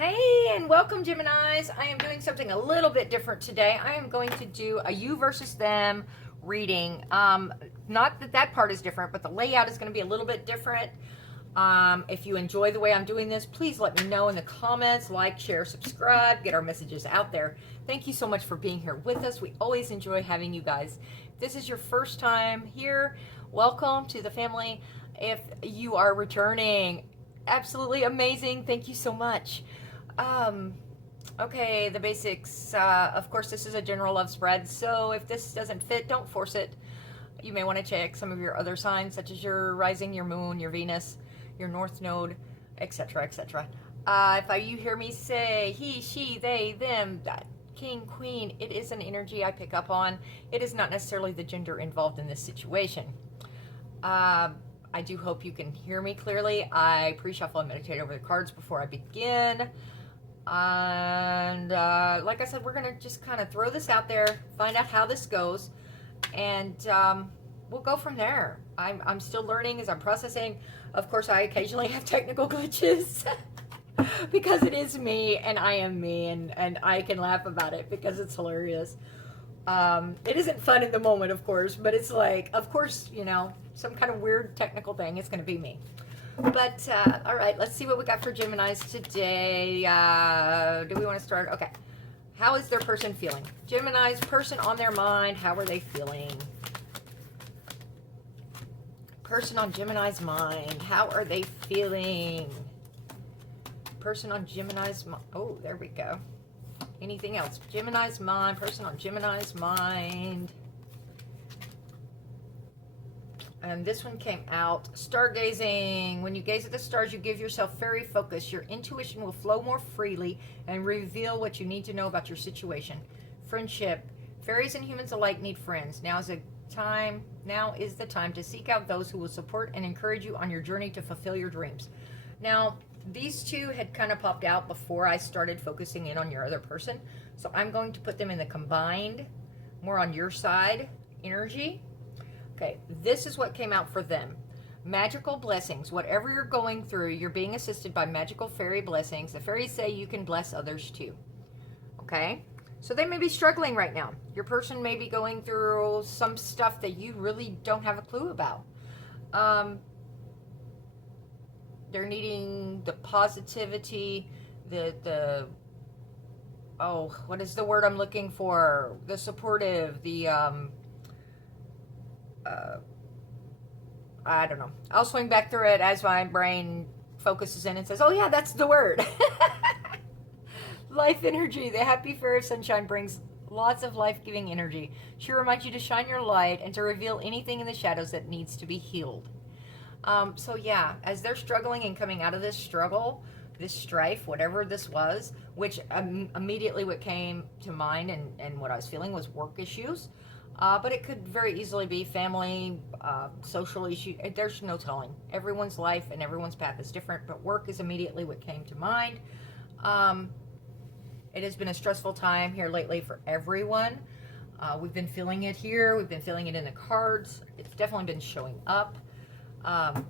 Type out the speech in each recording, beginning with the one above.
Hey, and welcome, Geminis. I am doing something a little bit different today. I am going to do a you versus them reading. Not that that part is different, but the layout is going to be a little bit different. If you enjoy the way I'm doing this, please let me know in the comments. Like, share, subscribe, get our messages out there. Thank you so much for being here with us. We always enjoy having you guys. If this is your first time here, welcome to the family. If you are returning, absolutely amazing. Thank you so much. Okay, the basics. Of course, this is a general love spread, so if this doesn't fit, don't force it. You may want to check some of your other signs, such as your rising, your moon, your Venus, your north node, etc., etc. If you hear me say he, she, they, them, king, queen, it is an energy I pick up on. It is not necessarily the gender involved in this situation. I do hope you can hear me clearly. I pre-shuffle and meditate over the cards before I begin. And like I said, we're going to just kind of throw this out there, find out how this goes, and we'll go from there. I'm still learning as I'm processing. Of course, I occasionally have technical glitches because it is me, and I am me, and I can laugh about it because it's hilarious. It isn't fun in the moment, of course, but it's like, of course, you know, some kind of weird technical thing. It's going to be me. But, all right, let's see what we got for Geminis today. Do we want to start? Okay. How is their person feeling? Gemini's person on their mind, how are they feeling? Person on Gemini's mind, how are they feeling? Person on Gemini's mind. Oh, there we go. Anything else? Gemini's mind, person on Gemini's mind. And this one came out, stargazing. When you gaze at the stars, you give yourself fairy focus. Your intuition will flow more freely and reveal what you need to know about your situation. Friendship. Fairies and humans alike need friends. Now is the time to seek out those who will support and encourage you on your journey to fulfill your dreams. Now, these two had kind of popped out before I started focusing in on your other person. So I'm going to put them in the combined, more on your side energy. Okay, this is what came out for them. Magical blessings. Whatever you're going through, you're being assisted by magical fairy blessings. The fairies say you can bless others too. Okay? So they may be struggling right now. Your person may be going through some stuff that you really don't have a clue about. They're needing the positivity, what is the word I'm looking for? The supportive, I don't know. I'll swing back through it as my brain focuses in and says, oh yeah, that's the word. Life energy. The happy fairy sunshine brings lots of life-giving energy. She reminds you to shine your light and to reveal anything in the shadows that needs to be healed. So yeah, as they're struggling and coming out of this struggle, this strife, whatever this was, which immediately what came to mind and what I was feeling was work issues. But it could very easily be family, social issue. There's no telling. Everyone's life and everyone's path is different, but work is immediately what came to mind. It has been a stressful time here lately for everyone. We've been feeling it here. We've been feeling it in the cards. It's definitely been showing up. Not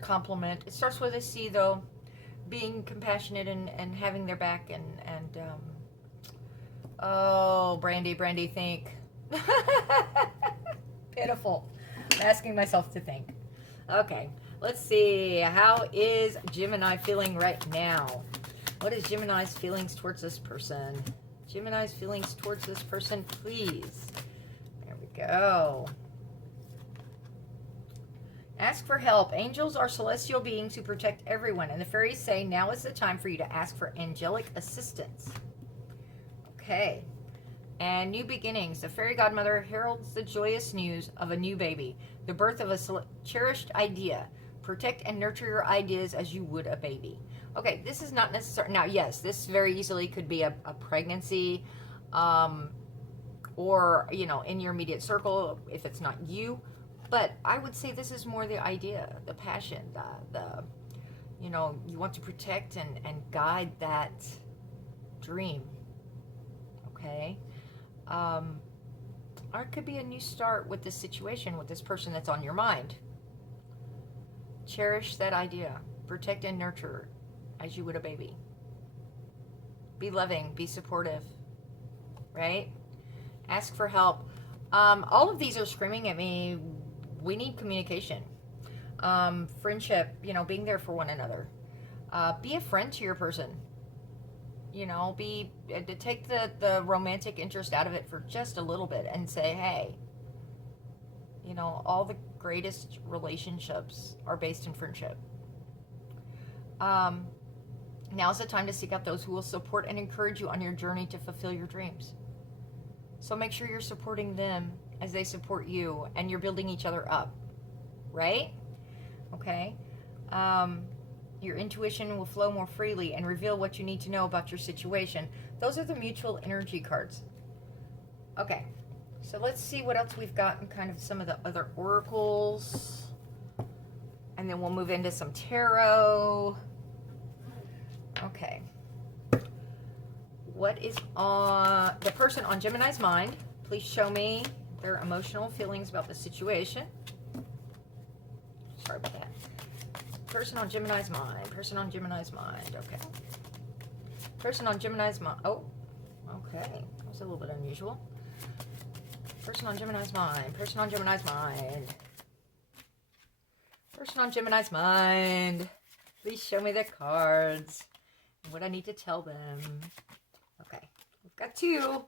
compliment. It starts with a C, though. Being compassionate and having their back and oh, Brandy, think. Pitiful. I'm asking myself to think. Okay, let's see. How is Gemini feeling right now? What is Gemini's feelings towards this person? Gemini's feelings towards this person, please. There we go. Ask for help. Angels are celestial beings who protect everyone, and the fairies say now is the time for you to ask for angelic assistance. Okay. And new beginnings. The fairy godmother heralds the joyous news of a new baby, the birth of a cherished idea. Protect and nurture your ideas as you would a baby. Okay, this is not necessary. Now, yes, this very easily could be a pregnancy, or, you know, in your immediate circle if it's not you. But I would say this is more the idea, the passion, the you know, you want to protect and guide that dream. Okay? Or it could be a new start with this situation, with this person that's on your mind. Cherish that idea. Protect and nurture as you would a baby. Be loving, be supportive, right? Ask for help. All of these are screaming at me, we need communication. Friendship, you know, being there for one another. Be a friend to your person. You know, take the romantic interest out of it for just a little bit and say, hey, you know, all the greatest relationships are based in friendship. Now's the time to seek out those who will support and encourage you on your journey to fulfill your dreams. So make sure you're supporting them as they support you, and you're building each other up, right? Okay. Your intuition will flow more freely and reveal what you need to know about your situation. Those are the mutual energy cards. Okay. So let's see what else we've got in kind of some of the other oracles. And then we'll move into some tarot. Okay. What is on the person on Gemini's mind? Please show me their emotional feelings about the situation. Sorry about that. Person on Gemini's mind. Person on Gemini's mind. Okay. Person on Gemini's mind. Oh, okay. That was a little bit unusual. Person on Gemini's mind. Person on Gemini's mind. Person on Gemini's mind. Please show me the cards and what I need to tell them. Okay. We've got two. Let's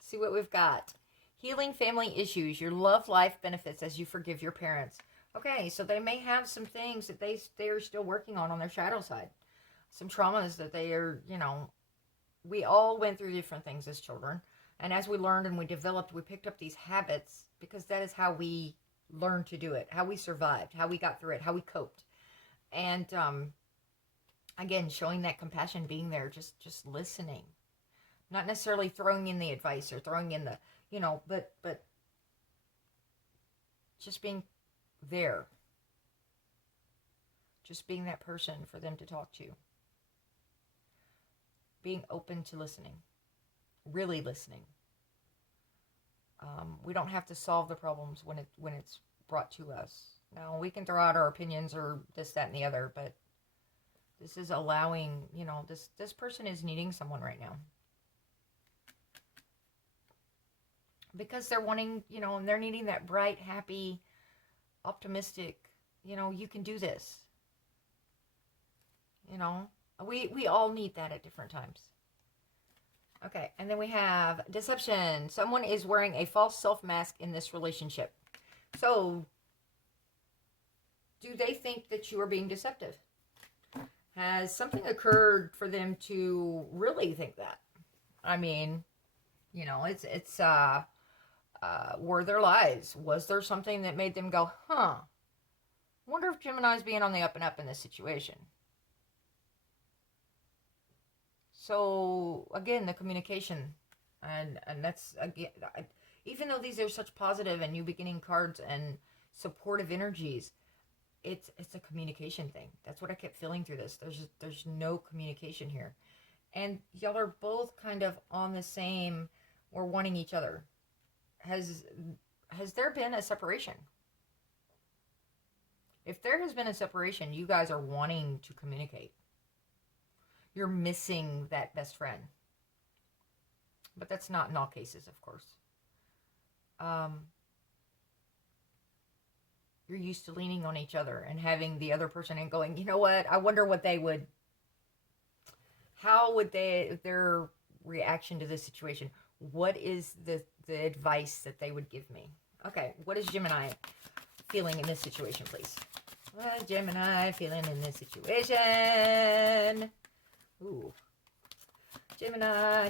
see what we've got. Healing family issues. Your love life benefits as you forgive your parents. Okay, so they may have some things that they are still working on their shadow side. Some traumas that they are, you know, we all went through different things as children. And as we learned and we developed, we picked up these habits because that is how we learned to do it, how we survived, how we got through it, how we coped. And again, showing that compassion, being there, just listening. Not necessarily throwing in the advice or throwing in the, you know, but just being there. Just being that person for them to talk to. Being open to listening. Really listening. We don't have to solve the problems when it's brought to us. Now, we can throw out our opinions or this, that, and the other, but this is allowing, you know, this person is needing someone right now. Because they're wanting, you know, and they're needing that bright, happy, optimistic, you know, you can do this. You know, we all need that at different times. Okay, and then we have deception. Someone is wearing a false self-mask in this relationship. So, do they think that you are being deceptive? Has something occurred for them to really think that? I mean, you know, it's were there lies? Was there something that made them go, huh, wonder if Gemini's being on the up and up in this situation? So, again, the communication, and that's, again, even though these are such positive and new beginning cards and supportive energies, it's a communication thing. That's what I kept feeling through this. There's no communication here. And y'all are both kind of on the same, we're wanting each other. Has there been a separation? If there has been a separation, you guys are wanting to communicate. You're missing that best friend. But that's not in all cases, of course. You're used to leaning on each other and having the other person and going, you know what, I wonder what they would, how would their reaction to this situation, what is the advice that they would give me? Okay, what is Gemini feeling in this situation, please? What is Gemini feeling in this situation? Ooh. Gemini.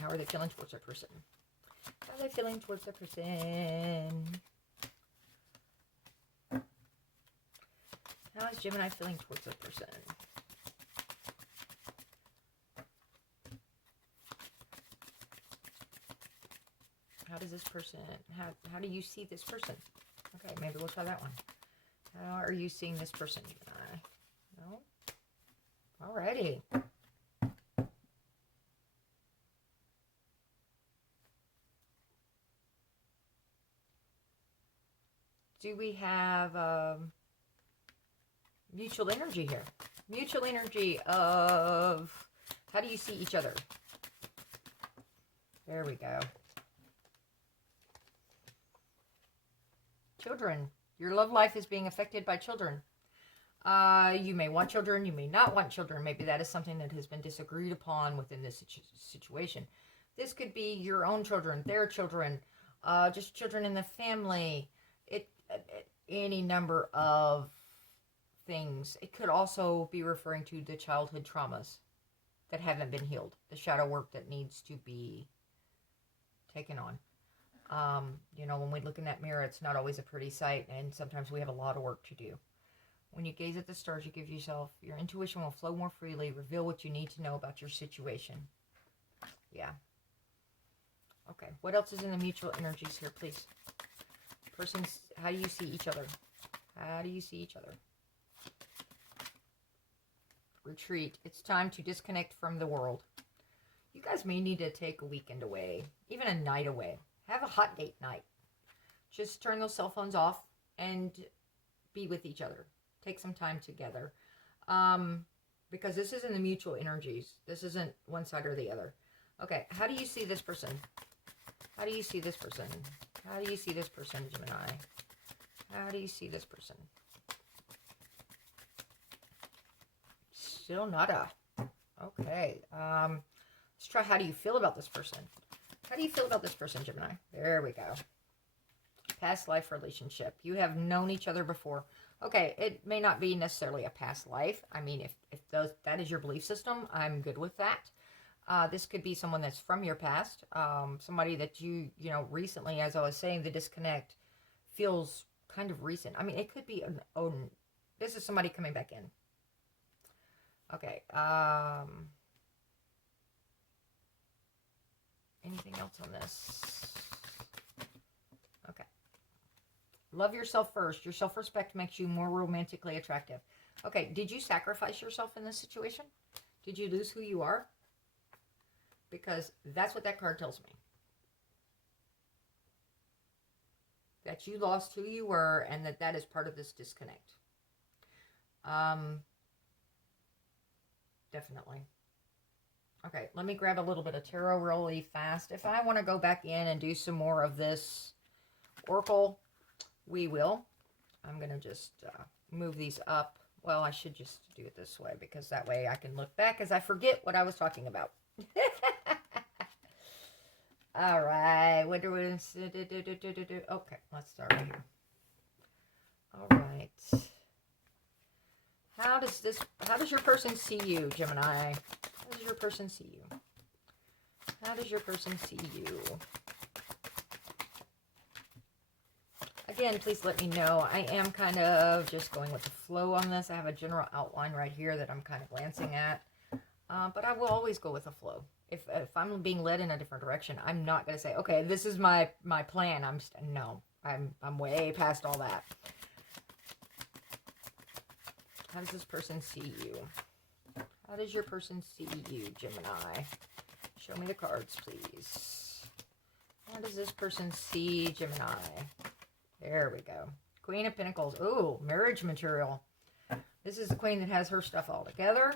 How are they feeling towards their person? How are they feeling towards their person? How is Gemini feeling towards their person? How does this person, how do you see this person? Okay, maybe we'll try that one. How are you seeing this person, Gemini? No? Alrighty. Do we have mutual energy here. Mutual energy of how do you see each other? There we go. Children. Your love life is being affected by children. You may want children. You may not want children. Maybe that is something that has been disagreed upon within this situation. This could be your own children, their children, just children in the family. Any number of things. It could also be referring to the childhood traumas that haven't been healed. The shadow work that needs to be taken on. You know, when we look in that mirror, it's not always a pretty sight, and sometimes we have a lot of work to do. When you gaze at the stars, you give yourself, your intuition will flow more freely, reveal what you need to know about your situation. Yeah. Okay, what else is in the mutual energies here, please? Persons, how do you see each other? How do you see each other? Retreat. It's time to disconnect from the world. You guys may need to take a weekend away, even a night away. Have a hot date night. Just turn those cell phones off and be with each other. Take some time together. Because this isn't the mutual energies. This isn't one side or the other. Okay, how do you see this person? How do you see this person? How do you see this person, Gemini? How do you see this person? Still nada. Okay. Let's try how do you feel about this person? How do you feel about this person, Gemini? There we go. Past life relationship. You have known each other before. Okay, it may not be necessarily a past life. I mean, if that is your belief system, I'm good with that. This could be someone that's from your past. Somebody that you know, recently, as I was saying, the disconnect feels kind of recent. I mean, it could be this is somebody coming back in. Okay. Anything else on this? Okay. Love yourself first. Your self-respect makes you more romantically attractive. Okay, did you sacrifice yourself in this situation? Did you lose who you are? Because that's what that card tells me. That you lost who you were, and that is part of this disconnect. Definitely. Okay, let me grab a little bit of tarot really fast. If I want to go back in and do some more of this oracle, we will. I'm going to just move these up. Well, I should just do it this way, because that way I can look back as I forget what I was talking about. All right. What do we... Okay, let's start right here. All right. How does your person see you, Gemini? How does your person see you? How does your person see you? Again, please let me know. I am kind of just going with the flow on this. I have a general outline right here that I'm kind of glancing at. But I will always go with the flow. If I'm being led in a different direction, I'm not going to say, okay, this is my plan. I'm way past all that. How does this person see you? How does your person see you, Gemini? Show me the cards, please. How does this person see Gemini? There we go. Queen of Pentacles. Ooh, marriage material. This is the queen that has her stuff all together.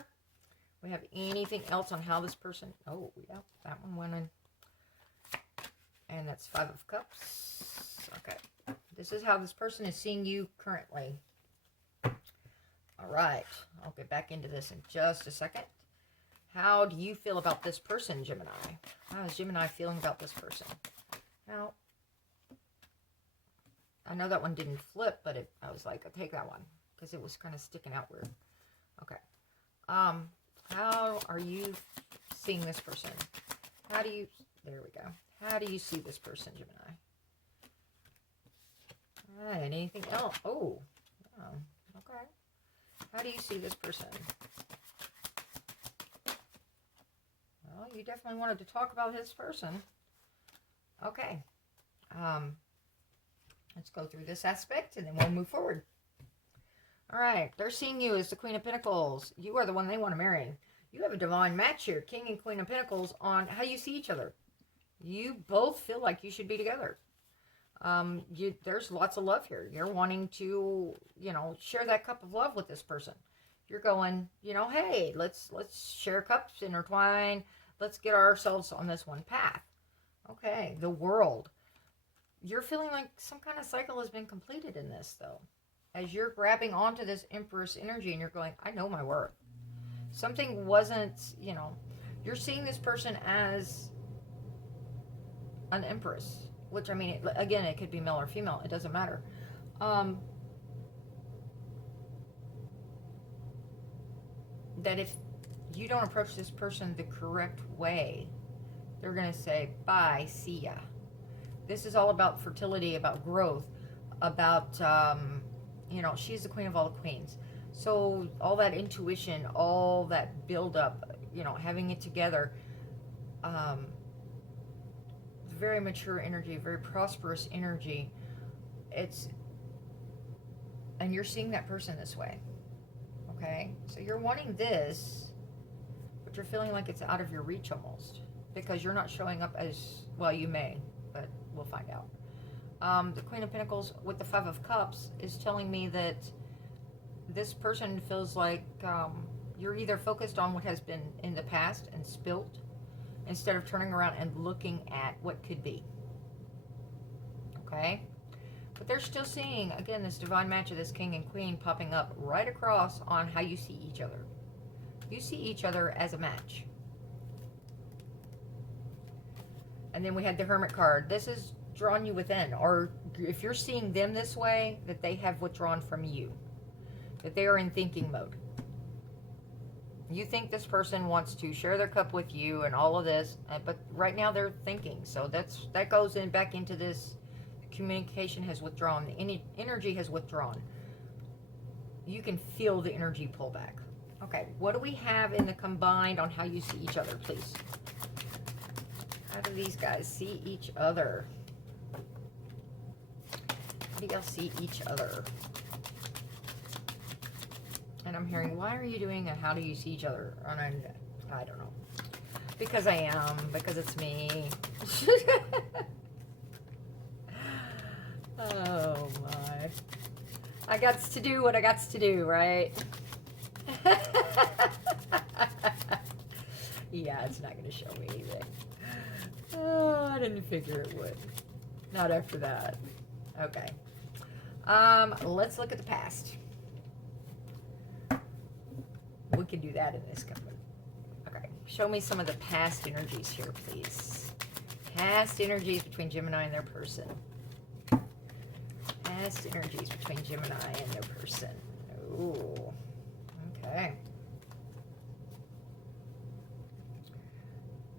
We have anything else on how this person... Oh, yeah, that one went in. And that's Five of Cups. Okay. This is how this person is seeing you currently. All right. I'll get back into this in just a second. How do you feel about this person, Gemini? How is Gemini feeling about this person? Now, I know that one didn't flip, but I was like, I'll take that one because it was kind of sticking out weird. Okay. How are you seeing this person? How do you... There we go. How do you see this person, Gemini? All right. Anything else? Oh. Okay. How do you see this person? Well, you definitely wanted to talk about his person. Okay. Let's go through this aspect and then we'll move forward. All right. They're seeing you as the Queen of Pentacles. You are the one they want to marry. You have a divine match here, King and Queen of Pentacles, on how you see each other. You both feel like you should be together. There's lots of love here. You're wanting to, share that cup of love with this person. You're going, hey, let's share cups, intertwine. Let's get ourselves on this one path. Okay, the world. You're feeling like some kind of cycle has been completed in this, though. As you're grabbing onto this Empress energy and you're going, I know my worth. Something wasn't, you're seeing this person as an Empress, which, I mean, again, it could be male or female. It doesn't matter. That if you don't approach this person the correct way, they're going to say, bye, see ya. This is all about fertility, about growth, about, she's the queen of all the queens. So all that intuition, all that build-up, having it together, very mature energy, very prosperous energy. And you're seeing that person this way. Okay? So you're wanting this, but you're feeling like it's out of your reach almost. Because you're not showing up as, well, you may, but we'll find out. The Queen of Pentacles with the Five of Cups is telling me that this person feels like you're either focused on what has been in the past and spilt, instead of turning around and looking at what could be. Okay? But they're still seeing, again, this divine match of this king and queen popping up right across on how you see each other. You see each other as a match. And then we had the Hermit card. This is drawn you within. Or if you're seeing them this way, that they have withdrawn from you. That they are in thinking mode. You think this person wants to share their cup with you and all of this, but right now they're thinking. So that goes in back into this. Communication has withdrawn. The energy has withdrawn. You can feel the energy pull back. Okay, what do we have in the combined on how you see each other, please? How do these guys see each other? How do y'all see each other? And I'm hearing, why are you doing a how do you see each other? And I don't know. Because I am. Because it's me. Oh my. I got to do what I got to do, right? Yeah, it's not going to show me anything. Oh, I didn't figure it would. Not after that. Okay. Let's look at the past. We can do that in this company. Okay. Show me some of the past energies here, please. Past energies between Gemini and their person. Past energies between Gemini and their person. Ooh. Okay.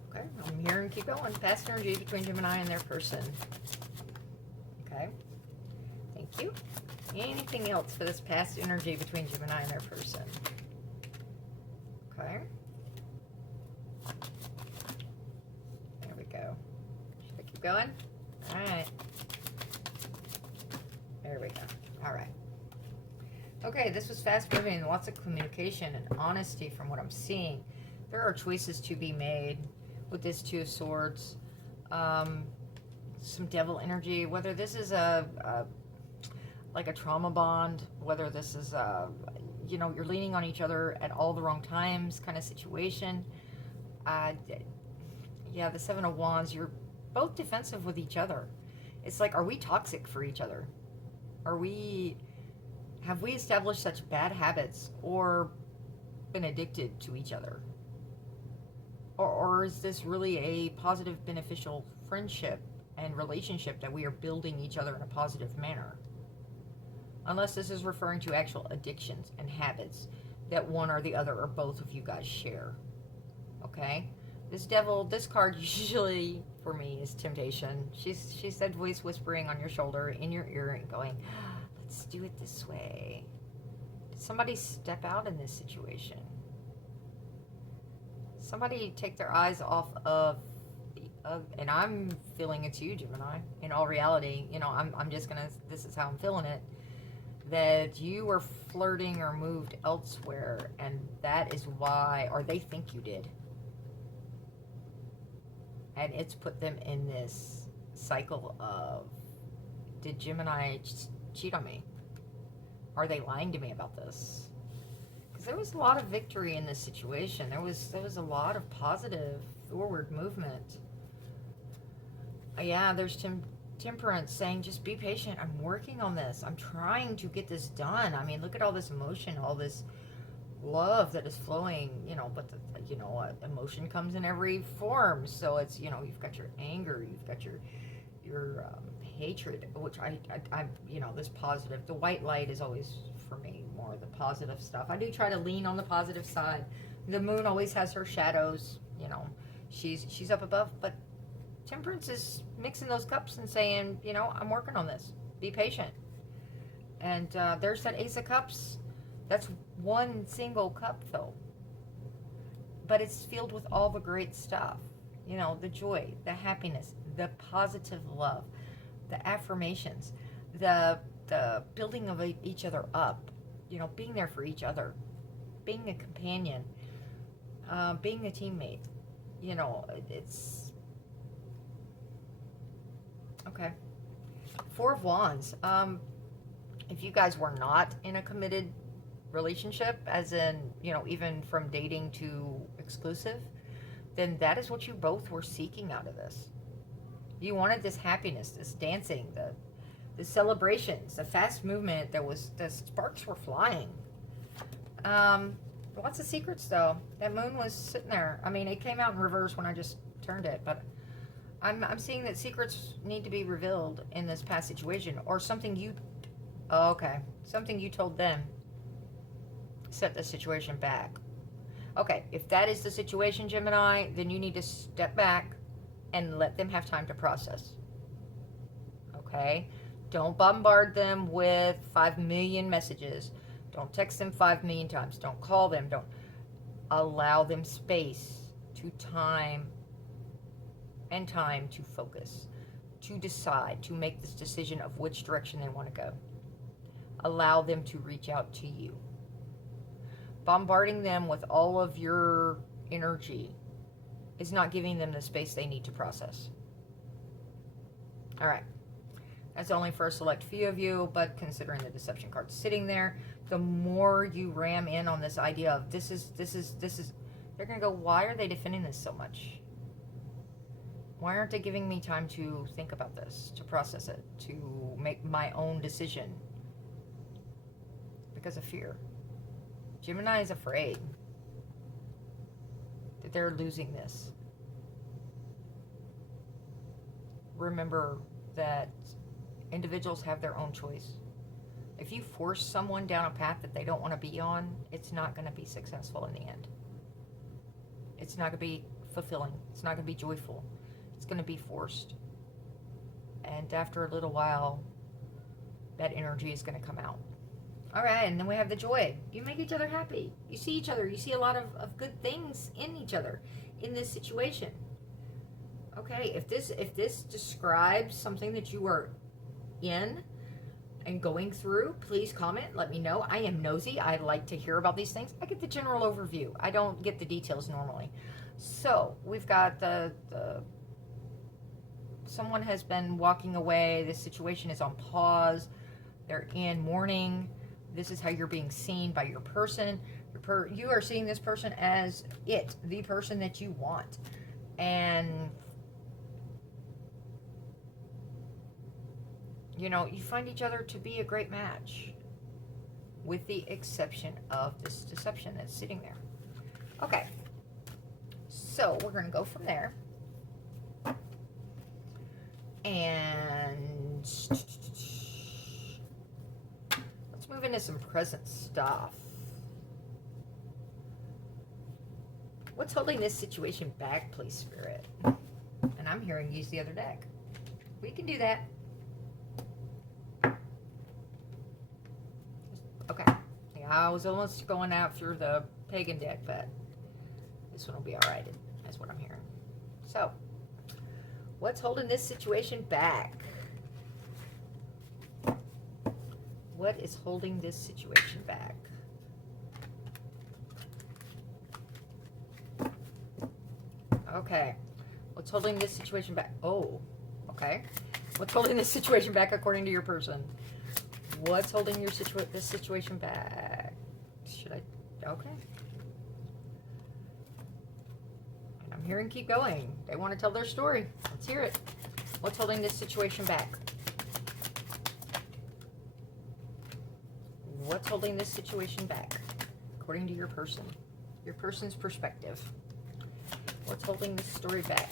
Okay, I'm here and keep going. Past energies between Gemini and their person. Okay. Thank you. Anything else for this past energy between Gemini and their person? Okay. There we go. Should I keep going? All right. There we go. All right. Okay, this was fast moving. Lots of communication and honesty from what I'm seeing. There are choices to be made with this Two of Swords. Some devil energy. Whether this is like a trauma bond, whether this is you're leaning on each other at all the wrong times kind of situation. Yeah, the Seven of Wands. You're both defensive with each other. It's like, are we toxic for each other? Have we established such bad habits or been addicted to each other? Or is this really a positive, beneficial friendship and relationship that we are building each other in a positive manner? Unless this is referring to actual addictions and habits that one or the other or both of you guys share. Okay? This card usually, for me, is temptation. She's that voice whispering on your shoulder, in your ear, and going, let's do it this way. Did somebody step out in this situation? Somebody take their eyes off of and I'm feeling it's you, Gemini. In all reality, I'm just gonna, this is how I'm feeling it, that you were flirting or moved elsewhere, and that is why, or they think you did. And it's put them in this cycle of Did Gemini cheat on me? Are they lying to me about this? Because there was a lot of victory in this situation. There was a lot of positive forward movement. Yeah, there's Temperance saying, just be patient. I'm working on this. I'm trying to get this done. I mean, look at all this emotion, all this love that is flowing, you know, but emotion comes in every form. So it's, you know, you've got your anger, you've got your hatred, which I you know, this positive, the white light is always for me more the positive stuff. I do try to lean on the positive side. The moon always has her shadows, you know, she's up above, but Temperance is mixing those cups and saying, you know, I'm working on this. Be patient. And there's that Ace of Cups. That's one single cup, though. But it's filled with all the great stuff. You know, the joy, the happiness, the positive love, the affirmations, the building of each other up. You know, being there for each other. Being a companion. Being a teammate. You know, it's... Okay. Four of Wands. If you guys were not in a committed relationship, as in, you know, even from dating to exclusive, then that is what you both were seeking out of this. You wanted this happiness, this dancing, the celebrations, the fast movement. The sparks were flying. Lots of secrets, though. That moon was sitting there. I mean, it came out in reverse when I just turned it, but I'm seeing that secrets need to be revealed in this past situation, or something you... Oh, okay. Something you told them set the situation back. Okay, if that is the situation, Gemini, then you need to step back and let them have time to process. Okay? Don't bombard them with 5 million messages. Don't text them 5 million times. Don't call them. Don't allow them space to time to focus, to decide, to make this decision of which direction they want to go. Allow them to reach out to you. Bombarding them with all of your energy is not giving them the space they need to process. All right. That's only for a select few of you, but considering the deception card sitting there, the more you ram in on this idea of this is, they're going to go, why are they defending this so much? Why aren't they giving me time to think about this, to process it, to make my own decision? Because of fear. Gemini is afraid that they're losing this. Remember that individuals have their own choice. If you force someone down a path that they don't want to be on, it's not going to be successful in the end. It's not going to be fulfilling. It's not going to be joyful. It's going to be forced. And after a little while, that energy is going to come out. All right, and then we have the joy. You make each other happy. You see each other. You see a lot of good things in each other in this situation. Okay, if this describes something that you are in and going through, please comment. Let me know. I am nosy. I like to hear about these things. I get the general overview. I don't get the details normally. So we've got the someone has been walking away. This situation is on pause. They're in mourning. This is how you're being seen by your person. You are seeing this person as the person that you want. And, you know, you find each other to be a great match. With the exception of this deception that's sitting there. Okay. So, we're going to go from there. And let's move into some present stuff. What's holding this situation back, please, Spirit? And I'm hearing use the other deck. We can do that. Okay. Yeah, I was almost going out through the pagan deck, but this one will be all right. That's what I'm hearing. So, what's holding this situation back? What is holding this situation back? Okay. What's holding this situation back? Oh, okay. What's holding this situation back according to your person? What's holding your this situation back? Should I? Okay. And I'm hearing keep going. They want to tell their story. Let's hear it. What's holding this situation back? What's holding this situation back according to your person? Your person's perspective. What's holding this story back?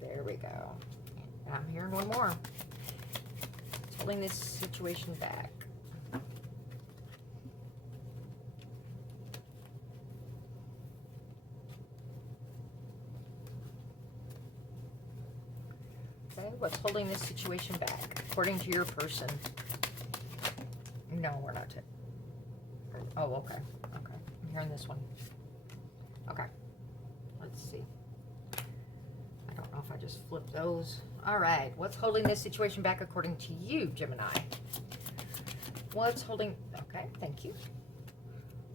There we go. I'm hearing one more. What's holding this situation back? Okay, what's holding this situation back according to your person? No, we're not. Oh, okay. Okay. I'm hearing this one. Okay. Let's see. I don't know if I just flipped those. All right. What's holding this situation back according to you, Gemini? What's holding... Okay, thank you.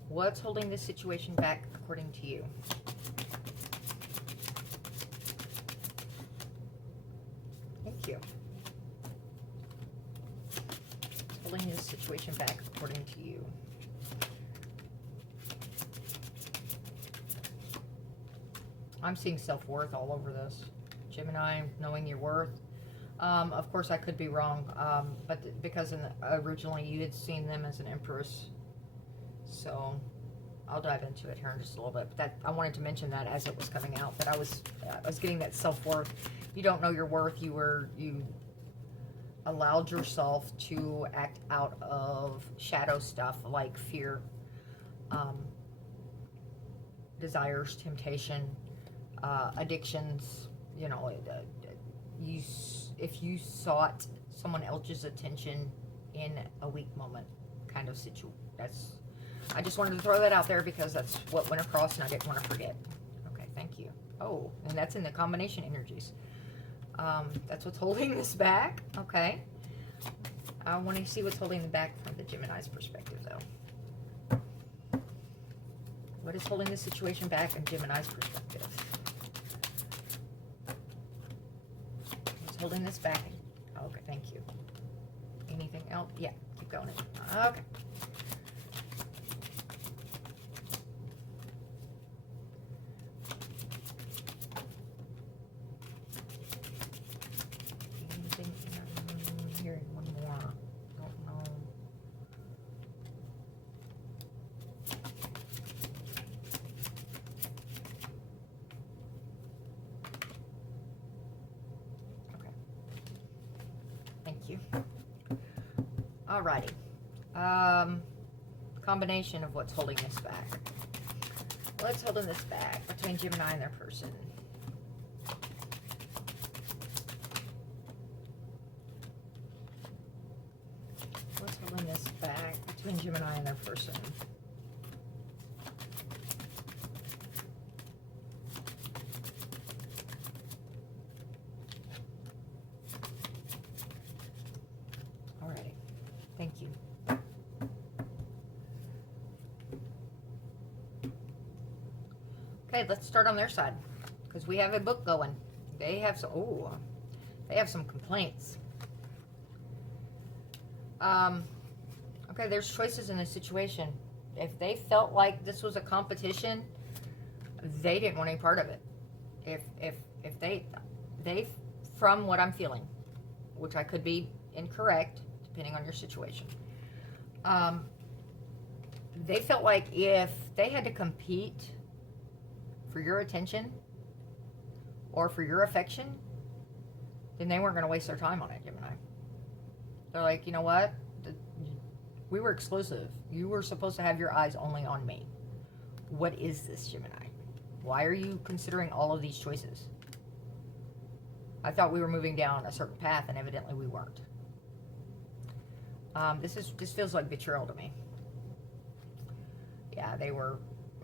What's holding this situation back according to you? Thank you. Holding this situation back according to you. I'm seeing self-worth all over this. Gemini, knowing your worth. Of course, I could be wrong, but because originally you had seen them as an Empress. So I'll dive into it here in just a little bit. But I wanted to mention that as it was coming out, that I was getting that self-worth. You don't know your worth. You allowed yourself to act out of shadow stuff like fear, desires, temptation, addictions. You know, if you sought someone else's attention in a weak moment kind of situation. I just wanted to throw that out there because that's what went across and I didn't want to forget. Okay, thank you. Oh, and that's in the combination energies. That's what's holding this back. Okay. I want to see what's holding the back from the Gemini's perspective, though. What is holding this situation back in Gemini's perspective? What's holding this back? Okay, thank you. Anything else? Yeah, keep going. Okay. Alrighty. Combination of what's holding this back. What's holding this back between Gemini and their person? What's holding this back between Gemini and their person? Thank you. Okay, let's start on their side because we have a book going. They have some. Oh, they have some complaints. Okay, there's choices in this situation. If they felt like this was a competition, they didn't want any part of it. If they from what I'm feeling, which I could be incorrect, depending on your situation. They felt like if they had to compete for your attention or for your affection, then they weren't going to waste their time on it, Gemini. They're like, you know what? We were exclusive. You were supposed to have your eyes only on me. What is this, Gemini? Why are you considering all of these choices? I thought we were moving down a certain path, and evidently we weren't. This feels like betrayal to me. Yeah,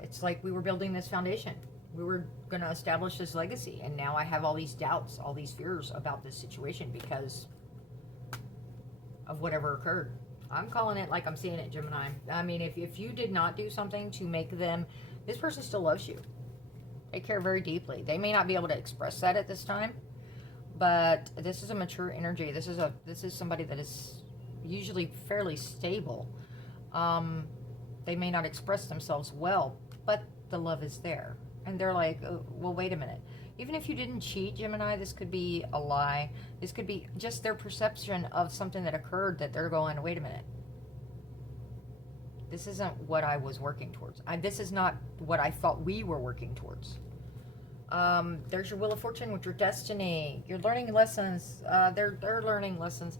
it's like we were building this foundation. We were going to establish this legacy, and now I have all these doubts, all these fears about this situation because of whatever occurred. I'm calling it like I'm seeing it, Gemini. I mean, if you did not do something to make them, this person still loves you. They care very deeply. They may not be able to express that at this time, but this is a mature energy. This is somebody that is usually fairly stable. They may not express themselves well, but the love is there. And they're like, oh, well, wait a minute. Even if you didn't cheat, Gemini, this could be a lie. This could be just their perception of something that occurred that they're going, wait a minute. This isn't what I was working towards. This is not what I thought we were working towards. There's your Wheel of Fortune with your destiny. You're learning lessons. They're learning lessons.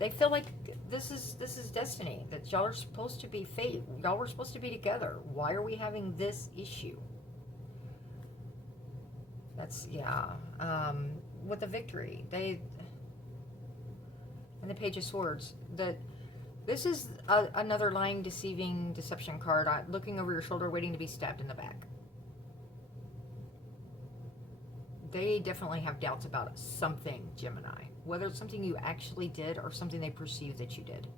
They feel like this is destiny. That y'all are supposed to be fate. Y'all were supposed to be together. Why are we having this issue? That's, yeah. With the victory, and the Page of Swords, this is another lying, deceiving, deception card. Looking over your shoulder, waiting to be stabbed in the back. They definitely have doubts about something, Gemini. Whether it's something you actually did or something they perceive that you did.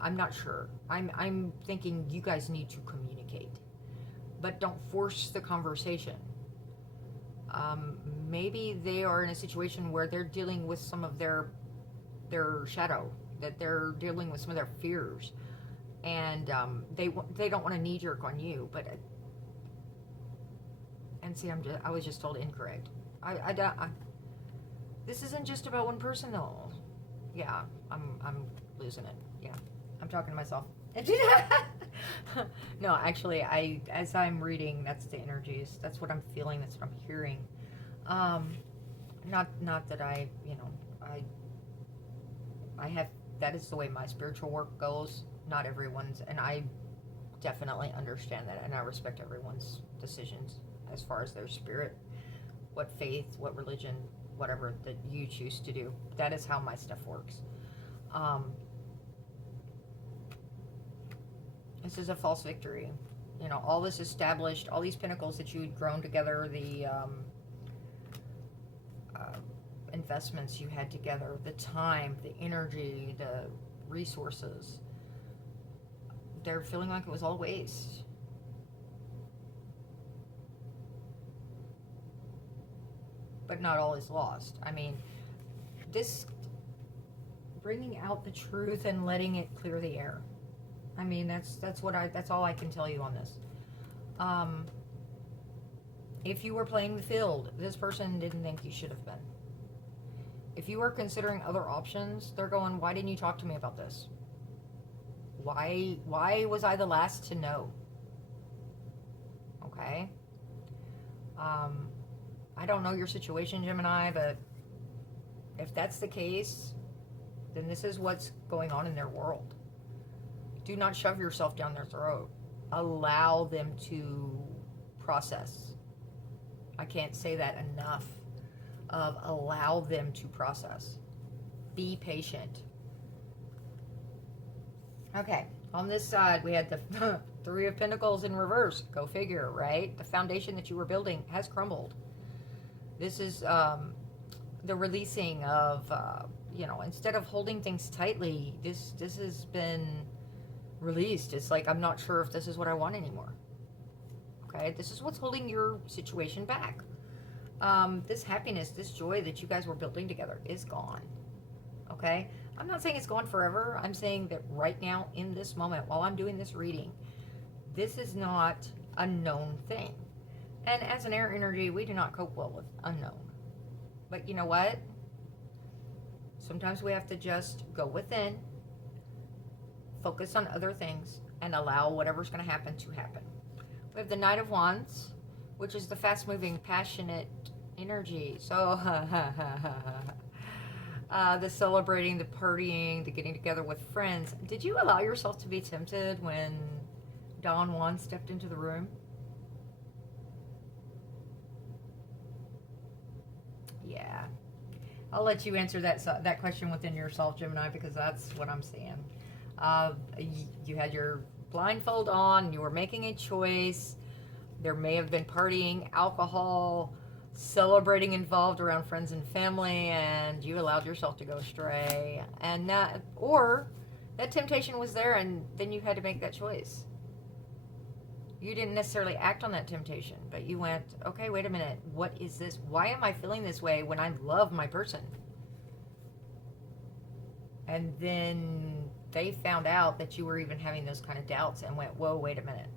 I'm not sure. I'm thinking you guys need to communicate. But don't force the conversation. Maybe they are in a situation where they're dealing with some of their shadow, that they're dealing with some of their fears, and they don't want to knee jerk on you. But and see, I was just told incorrect. This isn't just about one person though. Yeah, I'm losing it. Yeah, I'm talking to myself. No, actually, as I'm reading, that's the energies. That's what I'm feeling. That's what I'm hearing. Not that I have, that is the way my spiritual work goes. Not everyone's, and I definitely understand that, and I respect everyone's decisions as far as their spirit, what faith, what religion, whatever that you choose to do. That is how my stuff works. This is a false victory. All this established, all these pinnacles that you'd grown together, the investments you had together, the time, the energy, the resources, they're feeling like it was all waste. But not all is lost. I mean, this bringing out the truth and letting it clear the air. I mean, that's all I can tell you on this. If you were playing the field, this person didn't think you should have been. If you were considering other options, they're going, why didn't you talk to me about this? Why was I the last to know? Okay. I don't know your situation, Gemini, but if that's the case, then this is what's going on in their world. Do not shove yourself down their throat. Allow them to process. I can't say that enough. Allow them to process. Be patient. Okay, on this side we had the Three of Pentacles in reverse. Go figure, right? The foundation that you were building has crumbled. This is the releasing of, instead of holding things tightly, this has been released. It's like, I'm not sure if this is what I want anymore. Okay, this is what's holding your situation back. This happiness, this joy that you guys were building together is gone. Okay, I'm not saying it's gone forever. I'm saying that right now, in this moment, while I'm doing this reading, this is not a known thing. And as an air energy, we do not cope well with unknown. But you know what? Sometimes we have to just go within, focus on other things, and allow whatever's going to happen. We have the Knight of Wands, which is the fast-moving, passionate energy. So, the celebrating, the partying, the getting together with friends. Did you allow yourself to be tempted when Don Juan stepped into the room? Yeah. I'll let you answer that question within yourself, Gemini, because that's what I'm seeing. You had your blindfold on, you were making a choice. There may have been partying, alcohol, celebrating involved around friends and family, and you allowed yourself to go astray. And or That temptation was there, and then you had to make that choice. You didn't necessarily act on that temptation, but you went, okay, wait a minute. What is this? Why am I feeling this way when I love my person? And then they found out that you were even having those kind of doubts and went, whoa, wait a minute.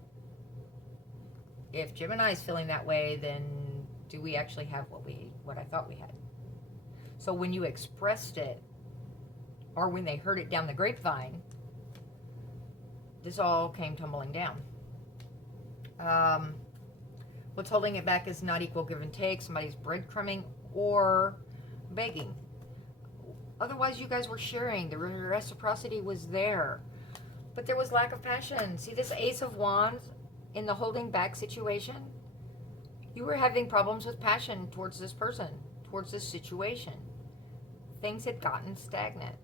If Gemini is feeling that way, then do we actually have what I thought we had? So when you expressed it, or when they heard it down the grapevine, this all came tumbling down. What's holding it back is not equal give and take. Somebody's breadcrumbing or begging. Otherwise, you guys were sharing. The reciprocity was there. But there was lack of passion. See this Ace of Wands in the holding back situation? You were having problems with passion towards this person, towards this situation. Things had gotten stagnant.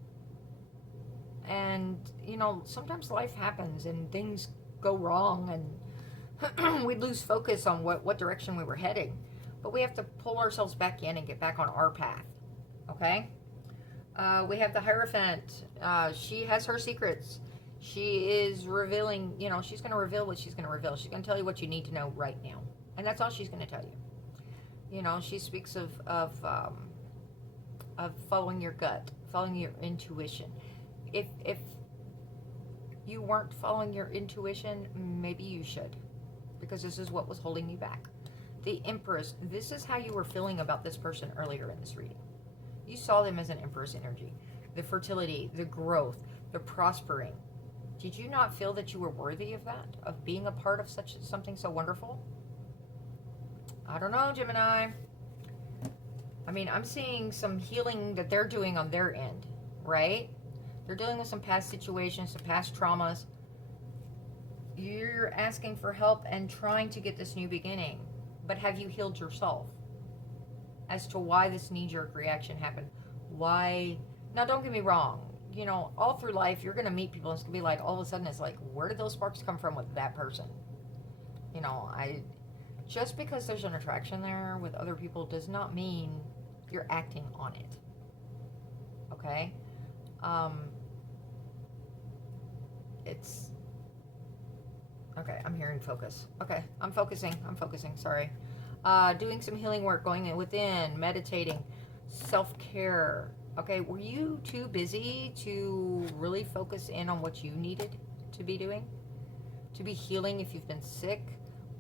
And, you know, sometimes life happens and things go wrong and we lose focus on what direction we were heading. But we have to pull ourselves back in and get back on our path. Okay? We have the Hierophant. She has her secrets. She is revealing, you know, she's going to reveal what she's going to reveal. She's going to tell you what you need to know right now. And that's all she's going to tell you. You know, she speaks of following your gut, following your intuition. If you weren't following your intuition, maybe you should, because this is what was holding you back. The Empress, this is how you were feeling about this person earlier in this reading. You saw them as an Empress energy. The fertility, the growth, the prospering. Did you not feel that you were worthy of that? Of being a part of something so wonderful? I don't know, Gemini. I mean, I'm seeing some healing that they're doing on their end, right? They're dealing with some past situations, some past traumas. You're asking for help and trying to get this new beginning. But have you healed yourself as to why this knee-jerk reaction happened? Why? Now, don't get me wrong. You know, all through life, you're going to meet people and it's going to be like, all of a sudden, it's like, where did those sparks come from with that person? You know, just because there's an attraction there with other people does not mean you're acting on it. Okay? Okay, I'm hearing focus. Okay, I'm focusing, sorry. Doing some healing work, going within, meditating, self-care. Okay, were you too busy to really focus in on what you needed to be doing? To be healing if you've been sick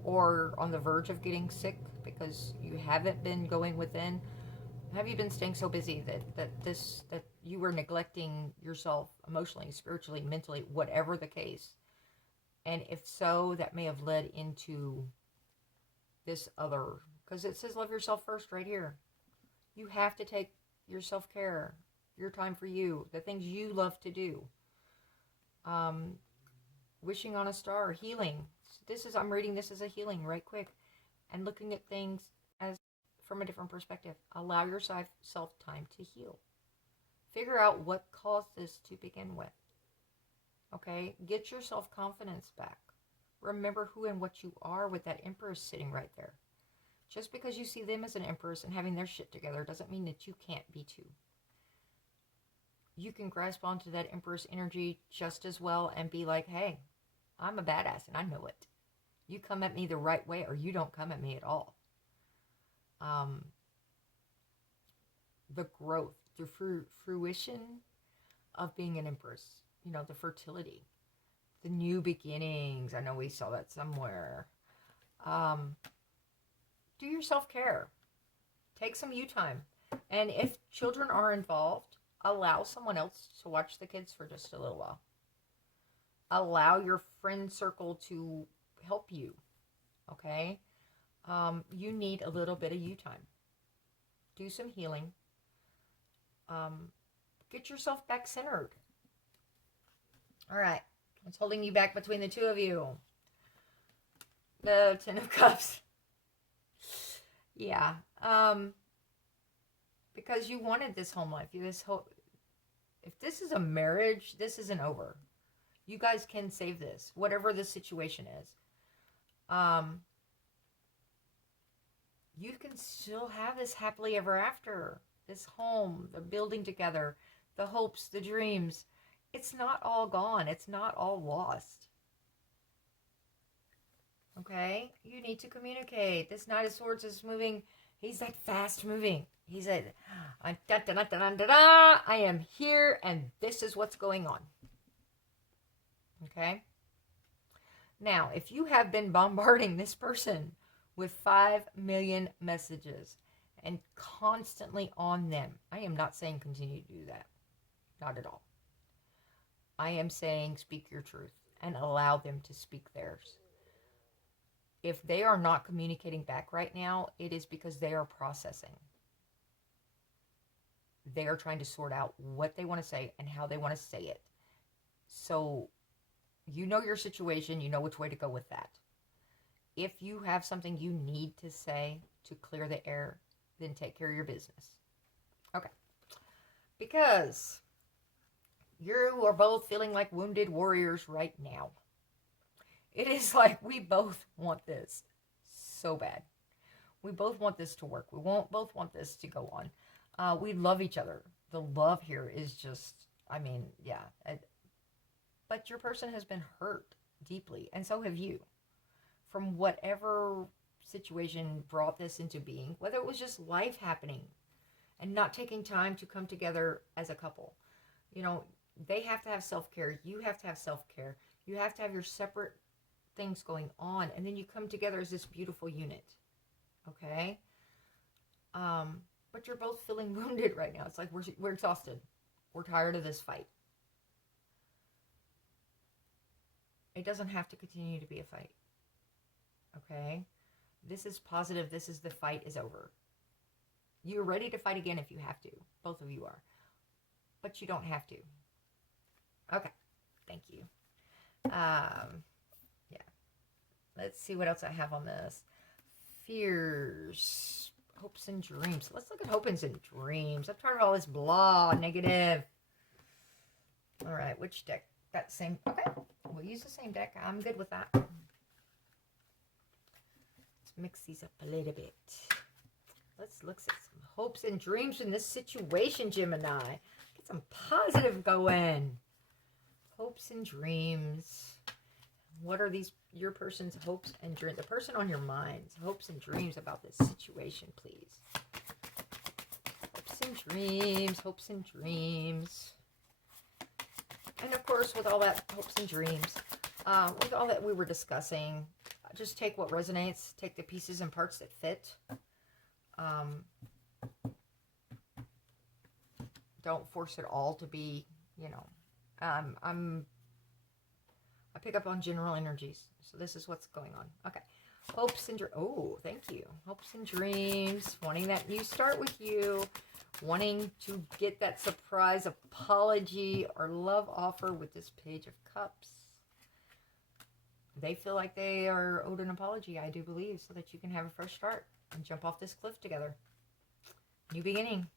or on the verge of getting sick because you haven't been going within? Have you been staying so busy that you were neglecting yourself emotionally, spiritually, mentally, whatever the case? And if so, that may have led into this other, because it says love yourself first right here. You have to take your self-care, your time for you, the things you love to do. Wishing on a star, healing. I'm reading this as a healing right quick, and looking at things as from a different perspective. Allow yourself time to heal. Figure out what caused this to begin with. Okay? Get your self-confidence back. Remember who and what you are with that Empress sitting right there. Just because you see them as an Empress and having their shit together doesn't mean that you can't be too. You can grasp onto that Empress energy just as well and be like, hey, I'm a badass and I know it. You come at me the right way or you don't come at me at all. The growth, the fruition of being an Empress, you know, the fertility, the new beginnings. I know we saw that somewhere. Do your self-care. Take some you time. And if children are involved, allow someone else to watch the kids for just a little while. Allow your friend circle to help you. Okay? You need a little bit of you time. Do some healing. Get yourself back centered. All right. What's holding you back between the two of you? The Ten of Cups. Yeah. Because you wanted this home life. If this is a marriage, this isn't over. You guys can save this, whatever the situation is. You can still have this happily ever after. This home, the building together, the hopes, the dreams. It's not all gone. It's not all lost. Okay? You need to communicate. This Knight of Swords is moving. He's like fast moving. He's like, I am here and this is what's going on. Okay? Now, if you have been bombarding this person with 5 million messages and constantly on them, I am not saying continue to do that. Not at all. I am saying speak your truth and allow them to speak theirs. If they are not communicating back right now, it is because they are processing. They are trying to sort out what they want to say and how they want to say it. So, you know your situation, you know which way to go with that. If you have something you need to say to clear the air, then take care of your business. Okay. Because you are both feeling like wounded warriors right now. It is like we both want this so bad. We both want this to work. We both want this to go on. We love each other. The love here is just, I mean, yeah. But your person has been hurt deeply, and so have you. From whatever situation brought this into being, whether it was just life happening and not taking time to come together as a couple. You know, they have to have self-care. You have to have self-care. You have to have your separate things going on, and then you come together as this beautiful unit. Okay? But you're both feeling wounded right now. It's like we're exhausted. We're tired of this fight. It doesn't have to continue to be a fight. Okay? This is positive. This is the fight is over. You're ready to fight again if you have to. Both of you are. But you don't have to. Okay. Thank you. Yeah. Let's see what else I have on this. Fears. Hopes and dreams. Let's look at hopes and dreams. I'm tired of all this blah, negative. All right. Which deck? That same. Okay. We'll use the same deck. I'm good with that. Let's mix these up a little bit. Let's look at some hopes and dreams in this situation, Gemini. Get some positive going. Hopes and dreams. What are these, your person's hopes and dreams? The person on your mind's hopes and dreams about this situation, please. Hopes and dreams, hopes and dreams. And of course, with all that hopes and dreams, with all that we were discussing, just take what resonates, take the pieces and parts that fit. Don't force it all to be, you know, I pick up on general energies. So this is what's going on. Okay. Hopes and dreams. Oh, thank you. Hopes and dreams. Wanting that new start with you. Wanting to get that surprise apology or love offer with this Page of Cups. They feel like they are owed an apology, I do believe, so that you can have a fresh start and jump off this cliff together. New beginning.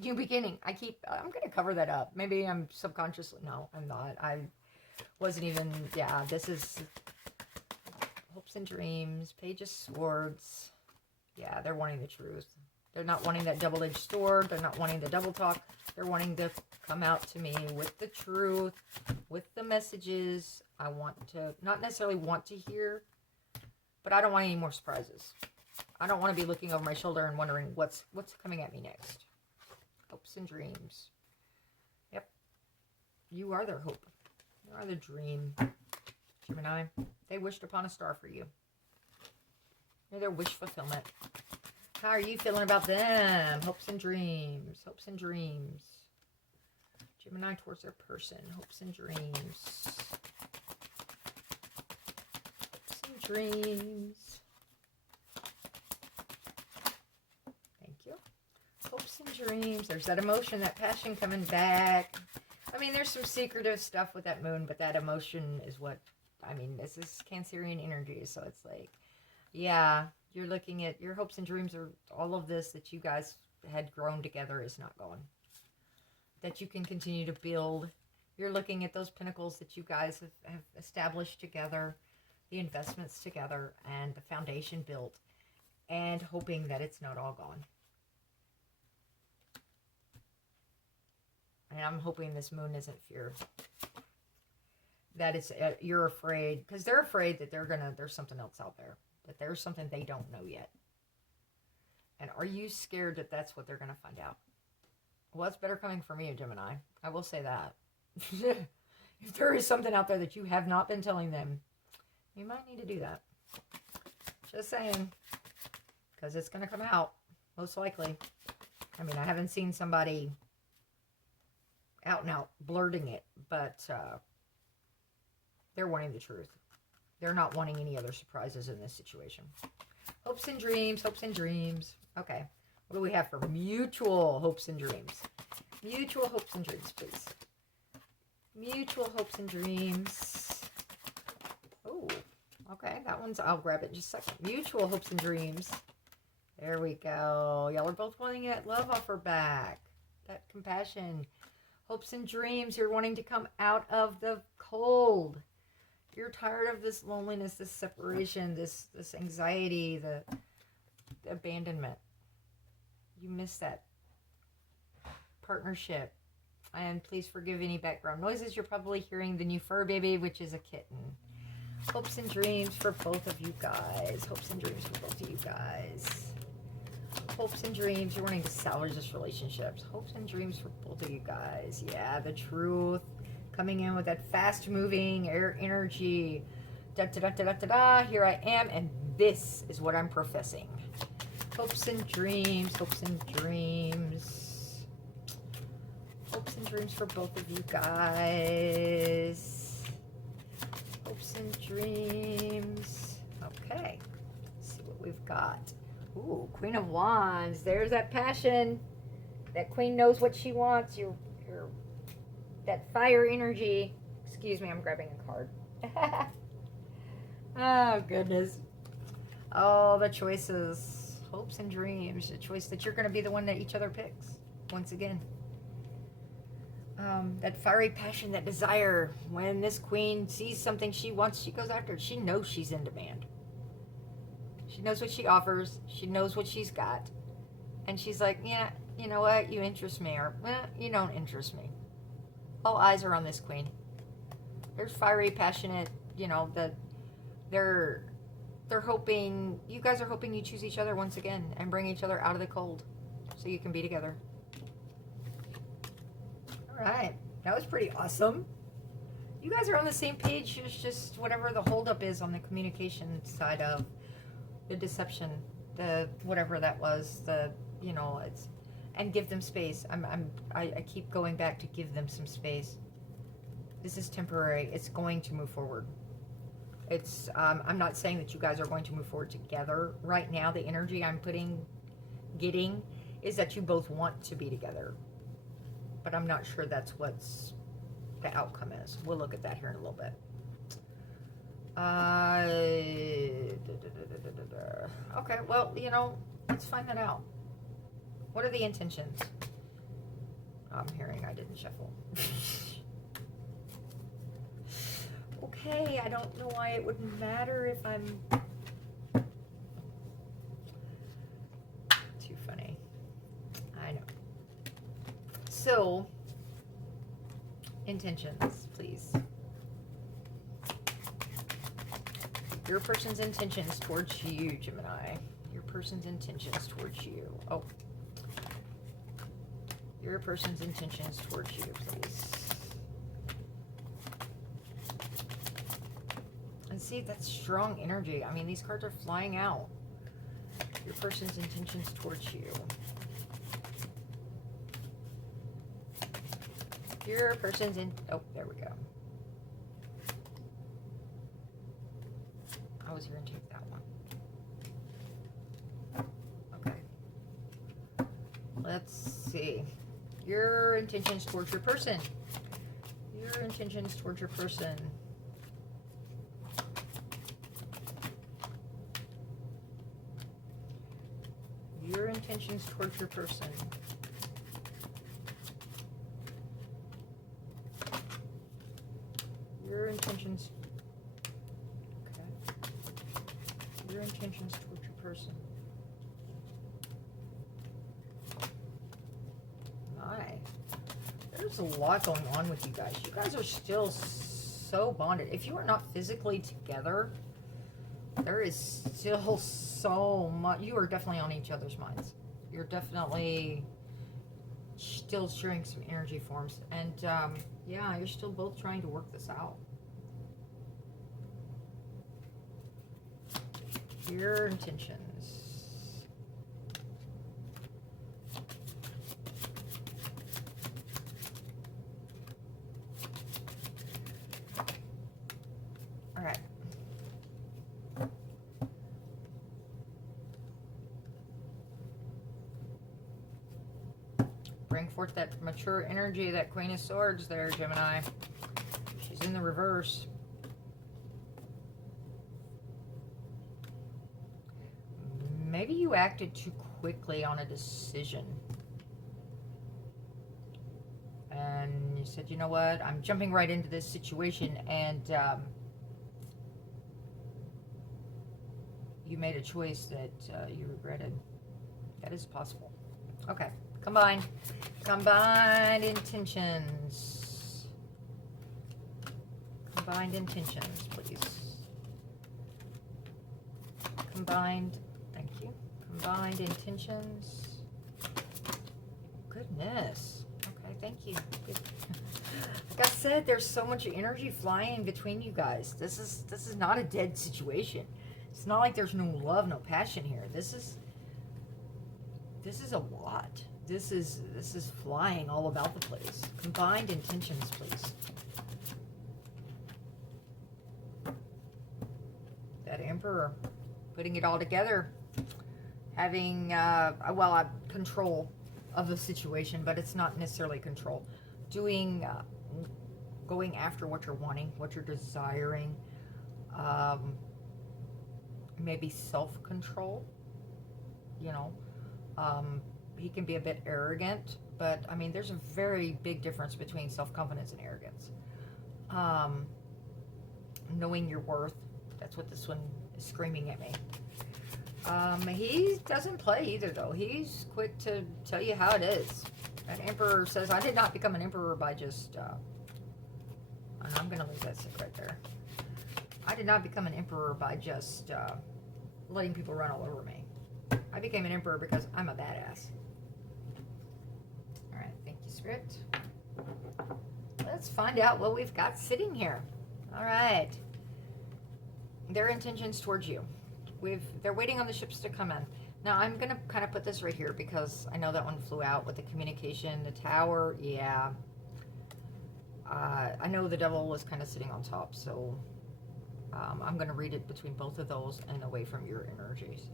New beginning. I'm going to cover that up. Maybe I'm subconsciously. No, I'm not. I wasn't even. Yeah, this is hopes and dreams. Page of Swords. Yeah, they're wanting the truth. They're not wanting that double-edged sword. They're not wanting the double talk. They're wanting to come out to me with the truth, with the messages I want to, not necessarily want to hear, but I don't want any more surprises. I don't want to be looking over my shoulder and wondering what's coming at me next. Hopes and dreams. Yep. You are their hope. You are the dream. Gemini. They wished upon a star for you. You're their wish fulfillment. How are you feeling about them? Hopes and dreams. Hopes and dreams. Gemini towards their person. Hopes and dreams. Hopes and dreams. Thank you. Hopes and dreams. There's that emotion, that passion coming back. I mean, there's some secretive stuff with that moon, but that emotion is what, I mean, this is Cancerian energy, so it's like, yeah, you're looking at your hopes and dreams are all of this that you guys had grown together is not gone. That you can continue to build. You're looking at those pinnacles that you guys have established together, the investments together, and the foundation built, and hoping that it's not all gone. And I'm hoping this moon isn't fear. That it's, you're afraid, because they're afraid that there's something else out there. That there's something they don't know yet. And are you scared that that's what they're going to find out? Well, it's better coming from you, Gemini. I will say that. If there is something out there that you have not been telling them, you might need to do that. Just saying. Because it's going to come out, most likely. I mean, I haven't seen somebody out and out blurting it, but they're wanting the truth. They're not wanting any other surprises in this situation. Hopes and dreams, hopes and dreams. Okay, what do we have for mutual hopes and dreams? Mutual hopes and dreams, please. Mutual hopes and dreams. Oh, okay, that one's, I'll grab it in just a second. Mutual hopes and dreams. There we go. Y'all are both wanting that love offer back. That compassion. Hopes and dreams. You're wanting to come out of the cold. You're tired of this loneliness, this separation, this anxiety, the abandonment. You miss that partnership. And please forgive any background noises. You're probably hearing the new fur baby, which is a kitten. Hopes and dreams for both of you guys. Hopes and dreams for both of you guys. Hopes and dreams. You're wanting to salvage this relationship. Hopes and dreams for both of you guys. Yeah, the truth. Coming in with that fast-moving air energy. Da-da-da-da-da-da. Here I am, and this is what I'm professing. Hopes and dreams. Hopes and dreams. Hopes and dreams for both of you guys. Hopes and dreams. Okay. Let's see what we've got. Ooh, Queen of Wands. There's that passion. That queen knows what she wants. You're that fire energy. Excuse me, I'm grabbing a card. Oh, goodness. Oh, the choices. Hopes and dreams. The choice that you're going to be the one that each other picks. Once again. That fiery passion, that desire. When this queen sees something she wants, she goes after it. She knows she's in demand. She knows what she offers. She knows what she's got. And she's like, yeah, you know what? You interest me. Or, you don't interest me. All eyes are on this queen. There's fiery, passionate, you know, they're hoping, you guys are hoping you choose each other once again and bring each other out of the cold so you can be together. All right. That was pretty awesome. You guys are on the same page. It's just whatever the holdup is on the communication side of the deception, the whatever that was, the, you know, it's, and give them space. I keep going back to give them some space. This is temporary. It's going to move forward. It's, I'm not saying that you guys are going to move forward together right now. The energy I'm getting is that you both want to be together. But I'm not sure that's what's the outcome is. We'll look at that here in a little bit. Okay, well, you know, let's find that out. What are the intentions? I'm hearing I didn't shuffle. Okay, I don't know why it wouldn't matter if I'm... Too funny. I know. So, intentions, please. Your person's intentions towards you, Gemini. Your person's intentions towards you. Oh. Your person's intentions towards you, please. And see, that's strong energy. I mean, these cards are flying out. Your person's intentions towards you. Your person's in... Oh, there we go. I was here and take that one. Okay. Let's see. Your intentions towards your person. Your intentions towards your person. Your intentions towards your person. Your intentions. Okay. Your intentions towards your person. There's a lot going on with you guys. You guys are still so bonded. If you are not physically together, there is still so much. You are definitely on each other's minds. You're definitely still sharing some energy forms. And yeah, you're still both trying to work this out. Your intentions. All right. Bring forth that mature energy, that Queen of Swords there, Gemini. She's in the reverse. Maybe you acted too quickly on a decision. And you said, you know what, I'm jumping right into this situation, and you made a choice that you regretted. That is possible. Okay, combined intentions. Combined intentions, please. Combined intentions. Goodness. Okay, thank you. Good. Like I said, there's so much energy flying between you guys. This is not a dead situation. It's not like there's no love, no passion here. This is a lot. This is flying all about the place. Combined intentions, please. That Emperor, putting it all together. Having, well, control of the situation, but it's not necessarily control. Doing, going after what you're wanting, what you're desiring. Maybe self-control, you know. He can be a bit arrogant, but, I mean, there's a very big difference between self-confidence and arrogance. Knowing your worth, that's what this one is screaming at me. He doesn't play either, though. He's quick to tell you how it is. That Emperor says, I did not become an Emperor by just, and I'm going to leave that sit right there. I did not become an Emperor by just letting people run all over me. I became an Emperor because I'm a badass. All right, thank you, Spirit. Let's find out what we've got sitting here. All right. Their intentions towards you. They're waiting on the ships to come in. Now, I'm going to kind of put this right here because I know that one flew out with the communication. The Tower, yeah. I know the Devil was kind of sitting on top, so I'm going to read it between both of those and away from your energies.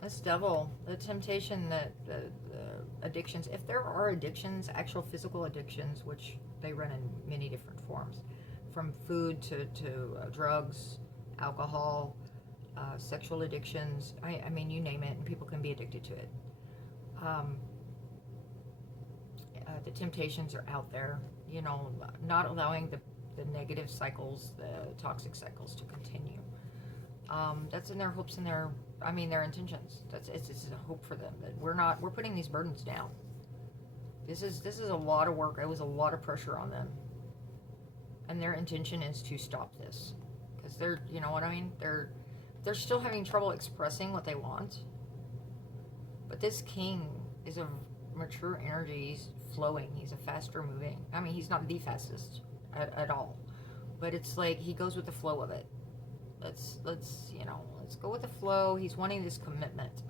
This Devil, the temptation, the addictions, if there are addictions, actual physical addictions, which they run in many different forms, from food to drugs, alcohol, sexual addictions. I mean, you name it, and people can be addicted to it. The temptations are out there, you know, not allowing the negative cycles, the toxic cycles to continue. That's in their hopes and their intentions. It's a hope for them that we're putting these burdens down. This is a lot of work. It was a lot of pressure on them. And their intention is to stop this, because they're, you know what I mean? They're still having trouble expressing what they want. But this King is a mature energy. He's flowing. He's a faster moving. I mean, he's not the fastest at all, but it's like he goes with the flow of it. Let's go with the flow. He's wanting this commitment.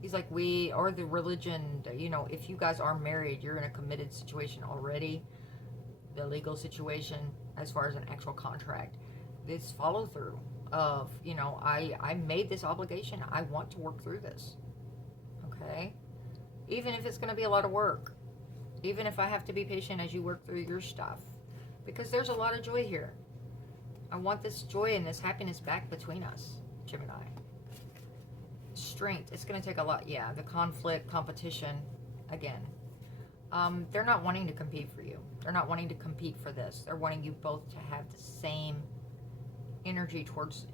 He's like, we are the religion. You know, if you guys are married, you're in a committed situation already. The legal situation, as far as an actual contract, this follow through of, you know, I made this obligation. I want to work through this. Okay? Even if it's going to be a lot of work. Even if I have to be patient as you work through your stuff. Because there's a lot of joy here. I want this joy and this happiness back between us, Gemini. Strength. It's going to take a lot. Yeah, the conflict, competition, again. They're not wanting to compete for you. They're not wanting to compete for this. They're wanting you both to have the same energy towards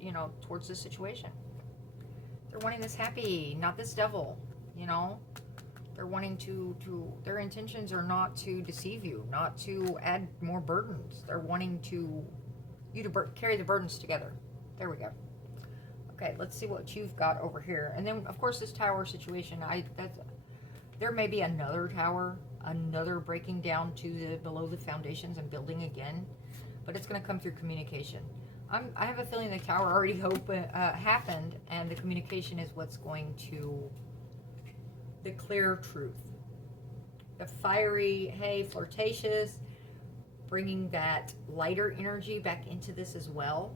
this situation. They're wanting this happy, not this devil, you know. They're wanting their intentions are not to deceive you, not to add more burdens. They're wanting you to carry the burdens together. There we go. Okay, let's see what you've got over here. And then, of course, this tower situation, there may be another tower, another breaking down to below the foundations and building again, but it's going to come through communication. I have a feeling the tower already happened, and the communication is what's going to declare truth. The fiery, hey, flirtatious, bringing that lighter energy back into this as well.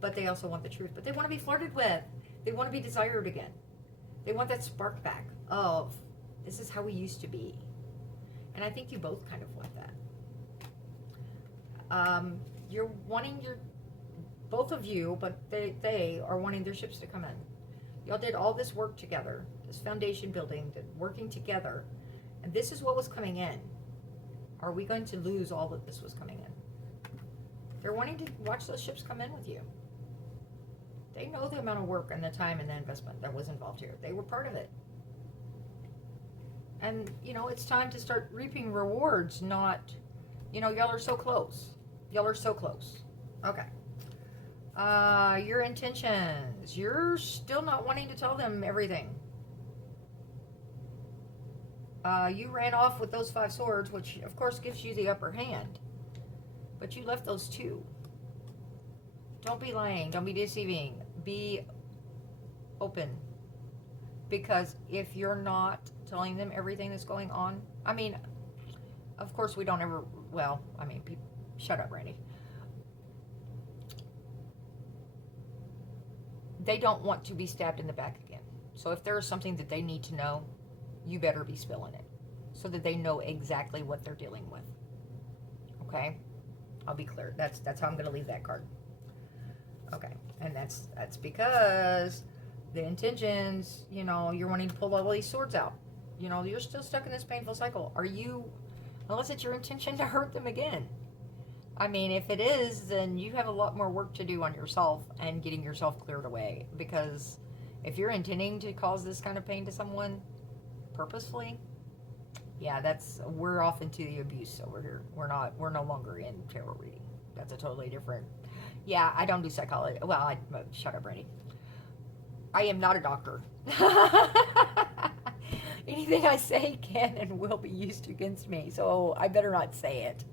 But they also want the truth. But they want to be flirted with. They want to be desired again. They want that spark back of, this is how we used to be. And I think you both kind of want that. You're wanting both of you, but they are wanting their ships to come in. Y'all did all this work together, this foundation building, working together, and this is what was coming in. Are we going to lose all that this was coming in? They're wanting to watch those ships come in with you. They know the amount of work and the time and the investment that was involved here. They were part of it. And, it's time to start reaping rewards, not, y'all are so close. Y'all are so close. Okay. Your intentions. You're still not wanting to tell them everything. You ran off with those 5 swords, which, of course, gives you the upper hand. But you left those 2. Don't be lying. Don't be deceiving. Be open. Because if you're not telling them everything that's going on, of course we don't ever, shut up, Randy. They don't want to be stabbed in the back again. So if there is something that they need to know, you better be spilling it so that they know exactly what they're dealing with. Okay? I'll be clear. That's how I'm going to leave that card. Okay. And that's because the intentions, you're wanting to pull all these swords out. You're still stuck in this painful cycle. Unless it's your intention to hurt them again. If it is, then you have a lot more work to do on yourself and getting yourself cleared away. Because if you're intending to cause this kind of pain to someone purposefully, yeah, we're off into the abuse over here. We're no longer in tarot reading. That's a totally different. Yeah, I don't do psychology. Well, shut up, Randy. I am not a doctor. Anything I say can and will be used against me, so I better not say it.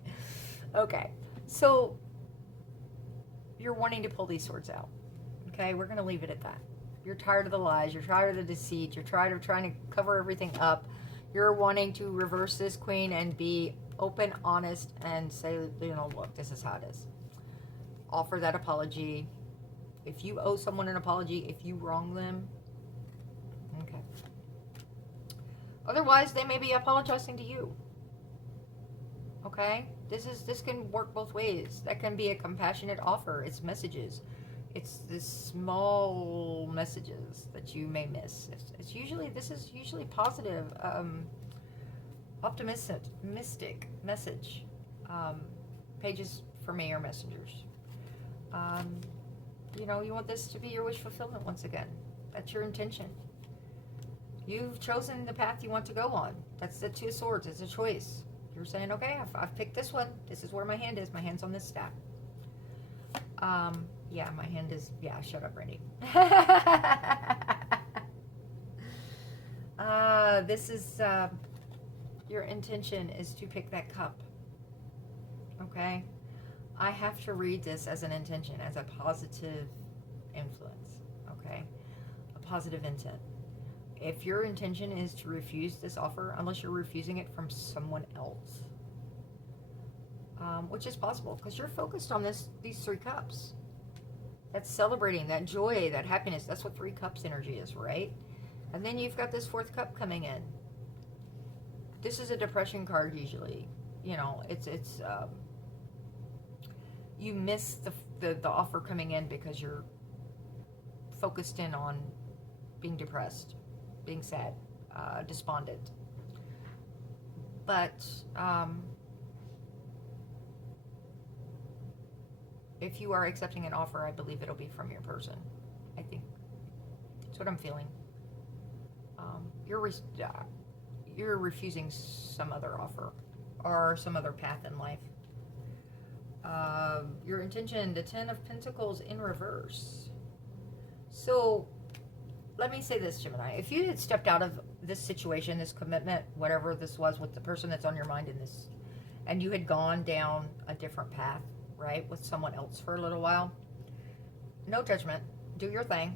Okay, so you're wanting to pull these swords out. Okay, we're going to leave it at that. You're tired of the lies. You're tired of the deceit. You're tired of trying to cover everything up. You're wanting to reverse this queen and be open, honest, and say, look, this is how it is. Offer that apology. If you owe someone an apology, if you wrong them, okay. Otherwise, they may be apologizing to you. Okay? This can work both ways. That can be a compassionate offer. It's messages. It's the small messages that you may miss. This is usually positive, optimistic message. Pages for me are messengers. You want this to be your wish fulfillment once again. That's your intention. You've chosen the path you want to go on. That's the 2 swords. It's a choice. You're saying, okay, I've picked this one. This is where my hand is. My hand's on this staff. Yeah, my hand is, shut up, Randy. This is, your intention is to pick that cup. Okay? I have to read this as an intention, as a positive influence. Okay? A positive intent. If your intention is to refuse this offer, unless you're refusing it from someone else, which is possible, because you're focused on these 3 cups. That's celebrating, that joy, that happiness. That's what 3 cups energy is, right? And then you've got this 4th cup coming in. This is a depression card usually. It's you miss the offer coming in because you're focused in on being depressed, being sad, despondent. But if you are accepting an offer, I believe it'll be from your person. I think that's what I'm feeling. You're refusing some other offer or some other path in life. Your intention, the Ten of Pentacles in reverse. So let me say this, Gemini. If you had stepped out of this situation, this commitment, whatever this was with the person that's on your mind in this, and you had gone down a different path, right, with someone else for a little while, no judgment. Do your thing.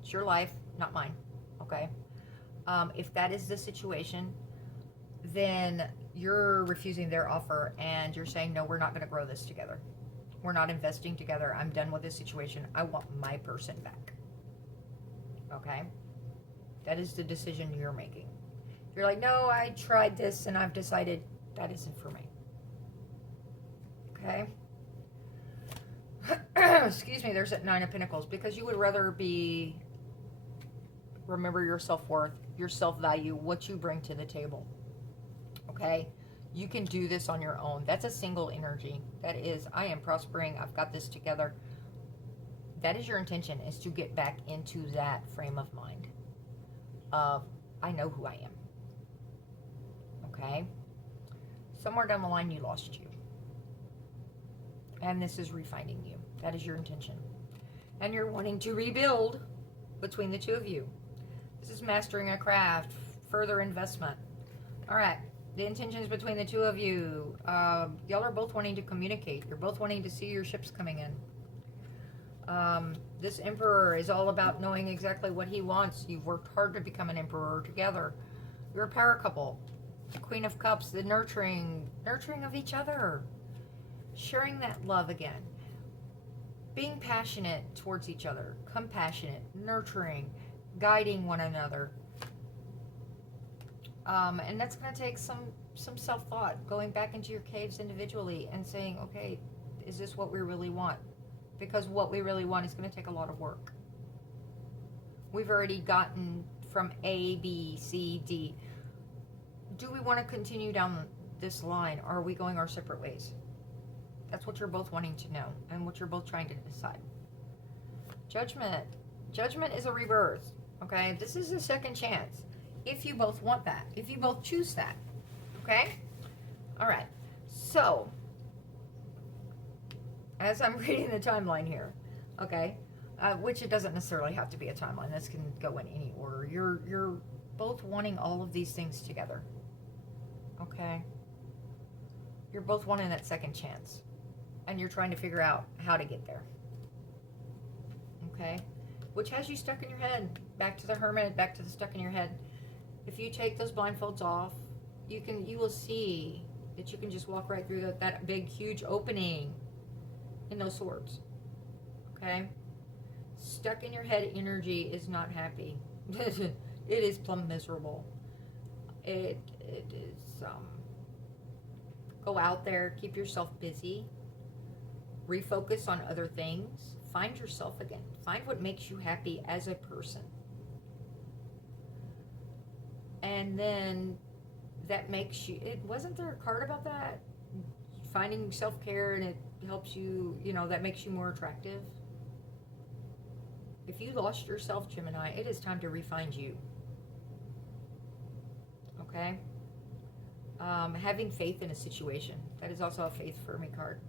It's your life, not mine. Okay? If that is the situation, then you're refusing their offer and you're saying, no, we're not going to grow this together. We're not investing together. I'm done with this situation. I want my person back. Okay? That is the decision you're making. You're like, no, I tried this and I've decided that isn't for me. Okay? Excuse me, there's that Nine of Pentacles. Because you would rather remember your self-worth, your self-value, what you bring to the table. Okay? You can do this on your own. That's a single energy. That is, I am prospering. I've got this together. That is your intention, is to get back into that frame of mind of, I know who I am. Okay? Somewhere down the line, you lost you. And this is refining you. That is your intention. And you're wanting to rebuild between the two of you. This is mastering a craft, further investment. All right. The intentions between the two of you. Y'all are both wanting to communicate. You're both wanting to see your ships coming in. This Emperor is all about knowing exactly what he wants. You've worked hard to become an Emperor together. You're a power couple. Queen of Cups, the nurturing of each other. Sharing that love again. Being passionate towards each other. Compassionate, nurturing, guiding one another. And that's going to take some self-thought. Going back into your caves individually and saying, okay, is this what we really want? Because what we really want is going to take a lot of work. We've already gotten from A, B, C, D. Do we want to continue down this line, or are we going our separate ways? That's what you're both wanting to know and what you're both trying to decide. Judgment. Judgment is a rebirth. Okay? This is a second chance. If you both want that. If you both choose that. Okay? Alright. So, as I'm reading the timeline here, okay, which it doesn't necessarily have to be a timeline. This can go in any order. You're both wanting all of these things together. Okay? You're both wanting that second chance. And you're trying to figure out how to get there. Okay? Which has you stuck in your head. Back to the Hermit, back to the stuck in your head. If you take those blindfolds off, you will see that you can just walk right through that big, huge opening in those swords. Okay? Stuck in your head energy is not happy. It is plumb miserable. It is, go out there, keep yourself busy. Refocus on other things. Find yourself again. Find what makes you happy as a person. And then that makes you, wasn't there a card about that? Finding self-care, and it helps you, that makes you more attractive. If you lost yourself, Gemini, it is time to re-find you. Okay? Having faith in a situation. That is also a faith for me card.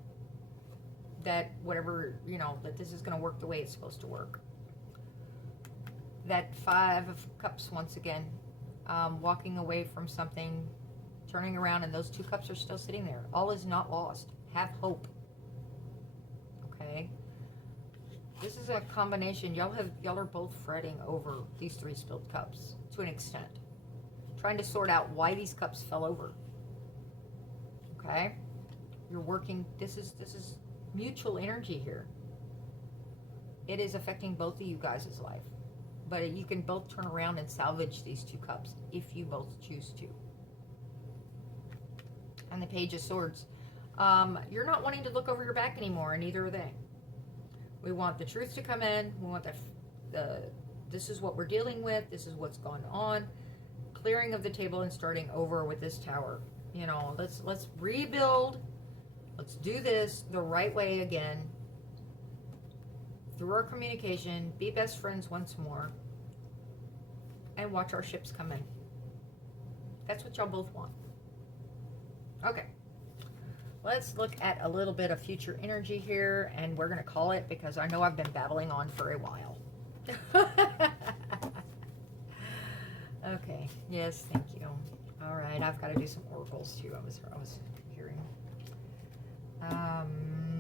That whatever, that this is going to work the way it's supposed to work. That Five of Cups, once again, walking away from something, turning around, and those two cups are still sitting there. All is not lost. Have hope. Okay? This is a combination. Y'all are both fretting over these three spilled cups to an extent. Trying to sort out why these cups fell over. Okay? You're working, this is mutual energy here. It is affecting both of you guys' life. But you can both turn around and salvage these two cups if you both choose to. And the Page of Swords. You're not wanting to look over your back anymore, and neither are they. We want the truth to come in. We want this is what we're dealing with. This is what's gone on. Clearing of the table and starting over with this tower. Let's rebuild. Let's do this the right way again. Through our communication, be best friends once more. and watch our ships come in. That's what y'all both want. Okay. Let's look at a little bit of future energy here, and we're going to call it because I know I've been babbling on for a while. Okay. Yes, thank you. All right, I've got to do some oracles too. I was hearing.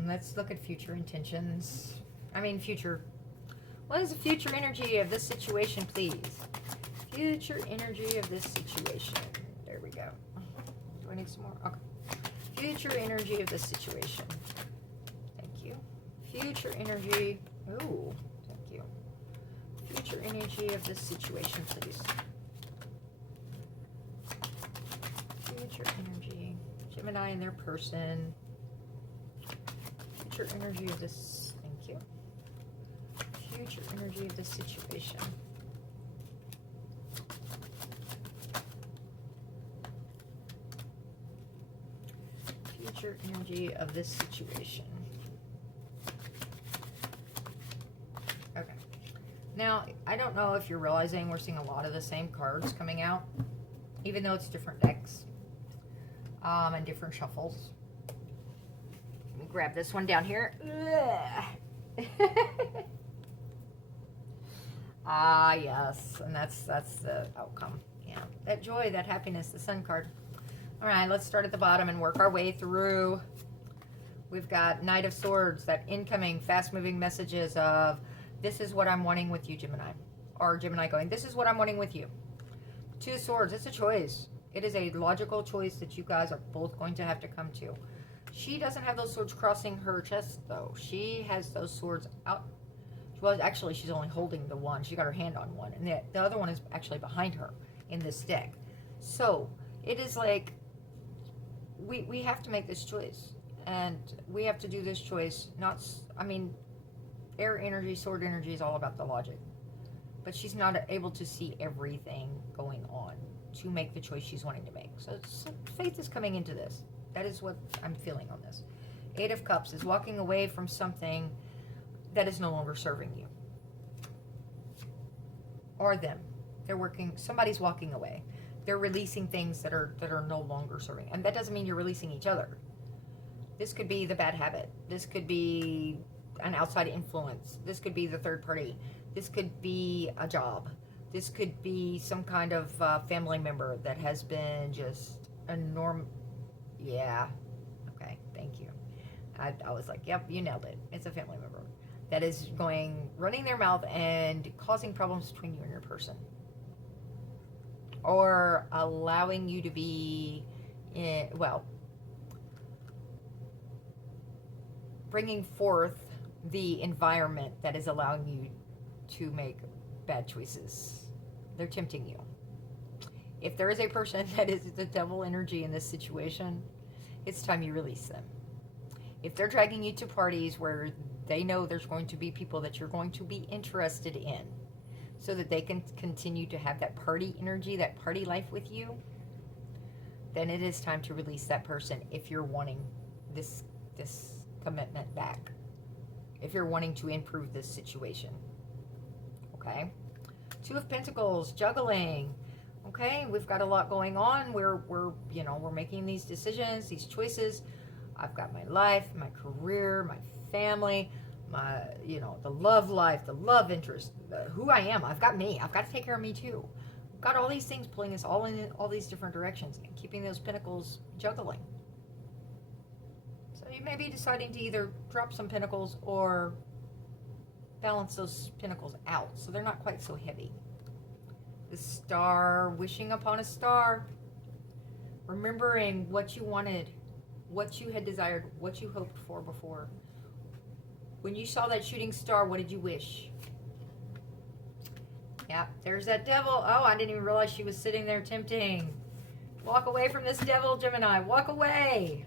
Let's look at future intentions. Future. What is the future energy of this situation, please? Future energy of this situation. There we go. Do I need some more? Okay. Future energy of this situation. Thank you. Future energy. Ooh, thank you. Future energy of this situation, please. Future energy. Gemini and their person. Future energy of this. Thank you. Future energy of this situation. Future energy of this situation. Okay. Now, I don't know if you're realizing we're seeing a lot of the same cards coming out, even though it's different decks and different shuffles. Let me grab this one down here. Ah, yes, and that's the outcome. Yeah, that joy, that happiness, the Sun card. All right, let's start at the bottom and work our way through. We've got Knight of Swords, that incoming, fast-moving messages of, this is what I'm wanting with you, Gemini. Or Gemini going, this is what I'm wanting with you. Two of Swords, it's a choice. It is a logical choice that you guys are both going to have to come to. She doesn't have those swords crossing her chest, though. She has those swords out. Well, actually, she's only holding the one. She got her hand on one. And the other one is actually behind her in this deck. So, it is like, we have to make this choice. And we have to do this choice. Air energy, sword energy is all about the logic. But she's not able to see everything going on to make the choice she's wanting to make. So faith is coming into this. That is what I'm feeling on this. Eight of Cups is walking away from something that is no longer serving you. Or them. Somebody's walking away. They're releasing things that are no longer serving. And that doesn't mean you're releasing each other. This could be the bad habit. This could be an outside influence. This could be the third party. This could be a job. This could be some kind of family member that has been just Yeah. Okay, thank you. I was like, yep, you nailed it. It's a family member that is running their mouth and causing problems between you and your person. Or allowing you to be, bringing forth the environment that is allowing you to make bad choices. They're tempting you. If there is a person that is the devil energy in this situation, it's time you release them. If they're dragging you to parties where they know there's going to be people that you're going to be interested in, so that they can continue to have that party energy, that party life with you, then it is time to release that person if you're wanting this commitment back. If you're wanting to improve this situation. Okay? Two of Pentacles, juggling. Okay, we've got a lot going on. We're making these decisions, these choices. I've got my life, my career, my family, the love life, the love interest, who I am. I've got me. I've got to take care of me too. I've got all these things pulling us all in all these different directions and keeping those pentacles juggling. So you may be deciding to either drop some pentacles or balance those pentacles out so they're not quite so heavy. The Star, wishing upon a star. Remembering what you wanted, what you had desired, what you hoped for before. When you saw that shooting star, what did you wish? Yeah, there's that devil. Oh, I didn't even realize she was sitting there tempting. Walk away from this devil, Gemini. Walk away.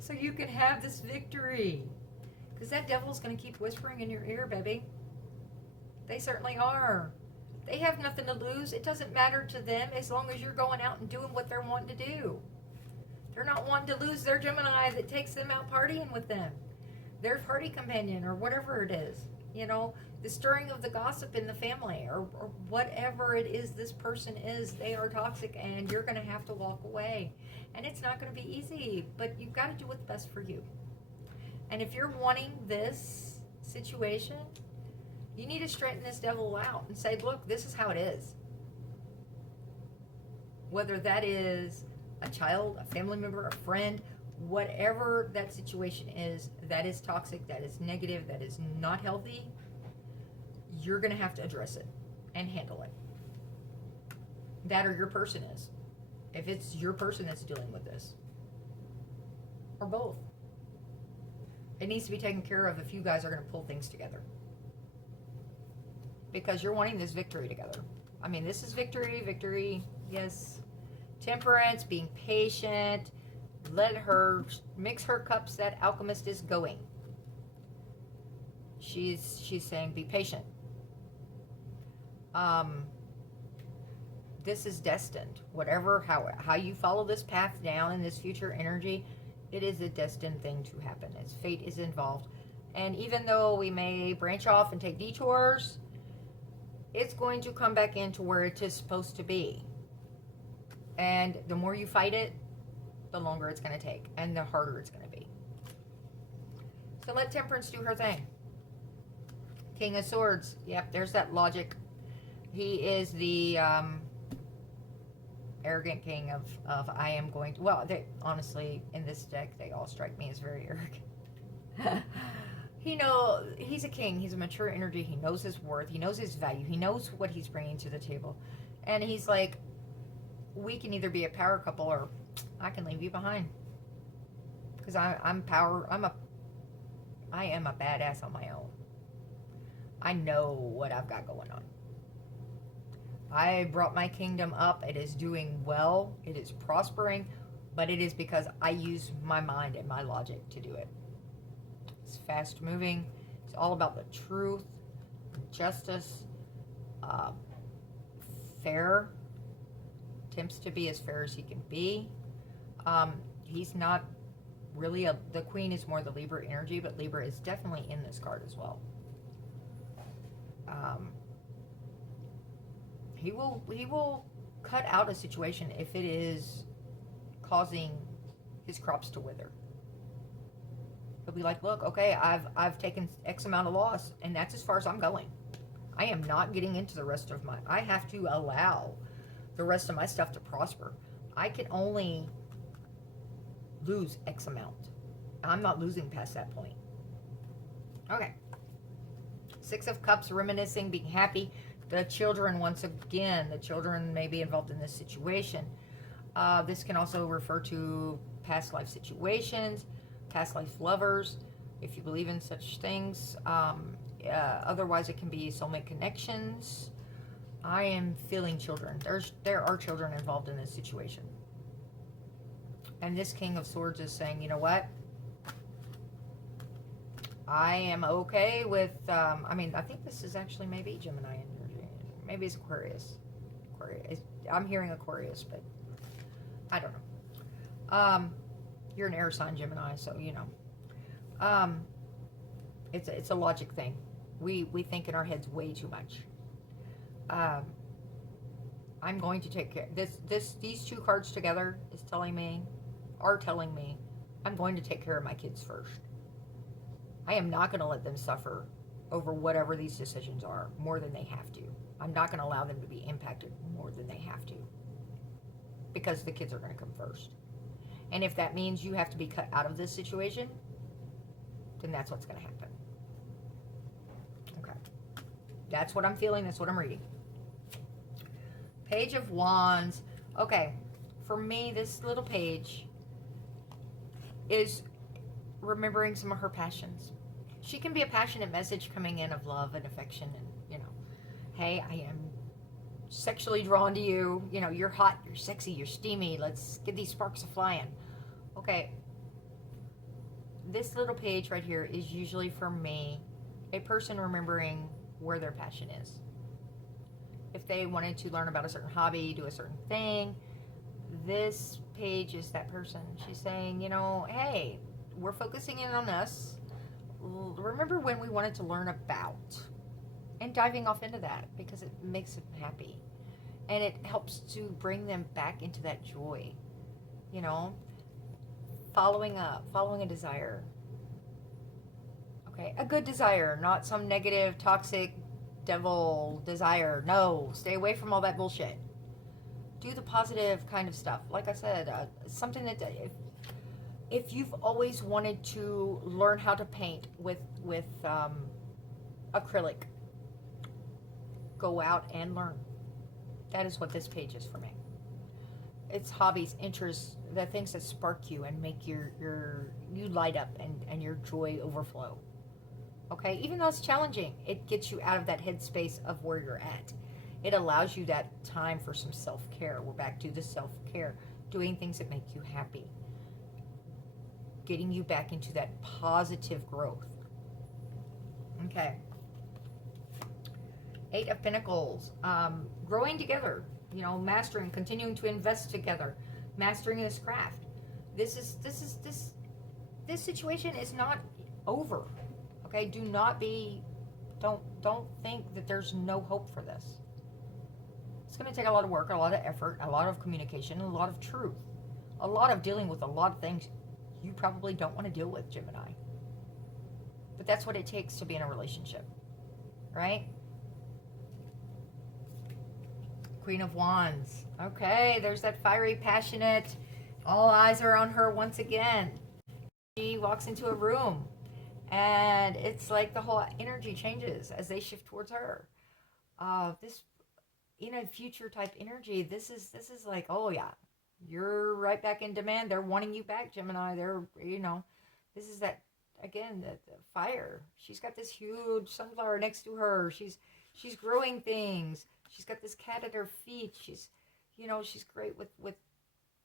So you can have this victory. Because that devil's going to keep whispering in your ear, baby. They certainly are. They have nothing to lose. It doesn't matter to them as long as you're going out and doing what they're wanting to do. They're not wanting to lose their Gemini that takes them out partying with them. Their party companion or whatever it is. You know, the stirring of the gossip in the family, or whatever it is this person is, they are toxic, and you're going to have to walk away. And it's not going to be easy, but you've got to do what's best for you. And if you're wanting this situation, you need to straighten this devil out and say, look, this is how it is. Whether that is a child, a family member, a friend, whatever that situation is, that is toxic, that is negative, that is not healthy, you're going to have to address it and handle it. That, or your person is. If it's your person that's dealing with this. Or both. It needs to be taken care of if you guys are going to pull things together. Because you're wanting this victory together. I mean, this is victory, yes. Temperance, being patient. Let her mix her cups. That alchemist is going. She's saying, be patient. This is destined. Whatever, how you follow this path down in this future energy, it is a destined thing to happen. Its fate is involved. And even though we may branch off and take detours, it's going to come back into where it is supposed to be. And the more you fight it, the longer it's going to take, and the harder it's going to be. So let Temperance do her thing. King of Swords. Yep, there's that logic. He is the arrogant king of I am going to... Well, honestly, in this deck, they all strike me as very arrogant. He's a king. He's a mature energy. He knows his worth. He knows his value. He knows what he's bringing to the table. And he's like, we can either be a power couple, or I can leave you behind. Because I am a badass on my own. I know what I've got going on. I brought my kingdom up. It is doing well. It is prospering. But it is because I use my mind and my logic to do it. It's fast moving. It's all about the truth, justice, fair. Attempts to be as fair as he can be. He's not really the queen is more the Libra energy, but Libra is definitely in this card as well. He will cut out a situation if it is causing his crops to wither. He'll be like, look, okay, I've taken X amount of loss, and that's as far as I'm going. I am not getting into the rest of I have to allow the rest of my stuff to prosper. I can only lose X amount. I'm not losing past that point. Okay. Six of Cups, reminiscing, being happy. The children, once again, the children may be involved in this situation. This can also refer to past life situations, past life lovers, if you believe in such things. Otherwise, it can be soulmate connections. I am feeling children. There are children involved in this situation. And this King of Swords is saying, you know what? I am okay with, I think this is actually maybe Gemini energy. Maybe it's Aquarius. I'm hearing Aquarius, but I don't know. You're an air sign, Gemini, so you know. It's a logic thing. We think in our heads way too much. I'm going to take care. These two cards together are telling me, I'm going to take care of my kids first. I am not going to let them suffer over whatever these decisions are more than they have to. I'm not going to allow them to be impacted more than they have to, because the kids are going to come first. And if that means you have to be cut out of this situation, then that's what's going to happen. Okay. That's what I'm feeling. That's what I'm reading. Page of Wands. Okay. For me, this little page is remembering some of her passions. She can be a passionate message coming in of love and affection, and, you know, hey, I am sexually drawn to you. You know, you're hot, you're sexy, you're steamy. Let's get these sparks a flying. Okay. This little page right here is usually, for me, a person remembering where their passion is. If they wanted to learn about a certain hobby, do a certain thing, this page is that person. She's saying, you know, hey, we're focusing in on us. remember when we wanted to learn about, and diving off into that because it makes them happy. And it helps to bring them back into that joy, you know, following a desire. Okay, a good desire, not some negative, toxic, devil desire. No, stay away from all that bullshit. Do the positive kind of stuff. Like I said, something that if you've always wanted to learn how to paint with acrylic, go out and learn. That is what this page is for me. It's hobbies, interests, the things that spark you and make you light up and your joy overflow. Okay, even though it's challenging, it gets you out of that headspace of where you're at. It allows you that time for some self-care. We're back to the self-care, doing things that make you happy, getting you back into that positive growth. Okay. 8 of Pentacles, growing together, you know, mastering, continuing to invest together, mastering this craft. This situation is not over. Okay, don't think that there's no hope for this. It's going to take a lot of work, a lot of effort, a lot of communication, a lot of truth, a lot of dealing with a lot of things you probably don't want to deal with, Gemini. But that's what it takes to be in a relationship, right? Queen of Wands. Okay, there's that fiery, passionate, all eyes are on her once again. She walks into a room and it's like the whole energy changes as they shift towards her. This, in a future type energy, this is like, oh yeah, you're right back in demand. They're wanting you back, Gemini. They're, you know, this is that, again, the fire. She's got this huge sunflower next to her. She's growing things. She's got this cat at her feet. She's, you know, she's great with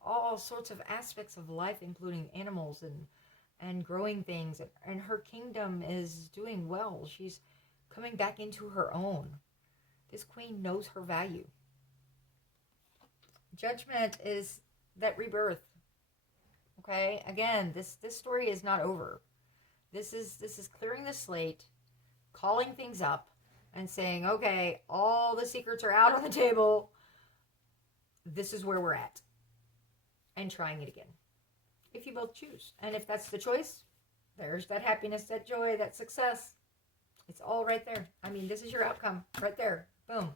all sorts of aspects of life, including animals and growing things. And her kingdom is doing well. She's coming back into her own. This queen knows her value. Judgment is that rebirth. Okay? Again, this story is not over. This is clearing the slate, calling things up, and saying, okay, all the secrets are out on the table. This is where we're at. And trying it again. If you both choose. And if that's the choice, there's that happiness, that joy, that success. It's all right there. I mean, this is your outcome. Right there. Boom.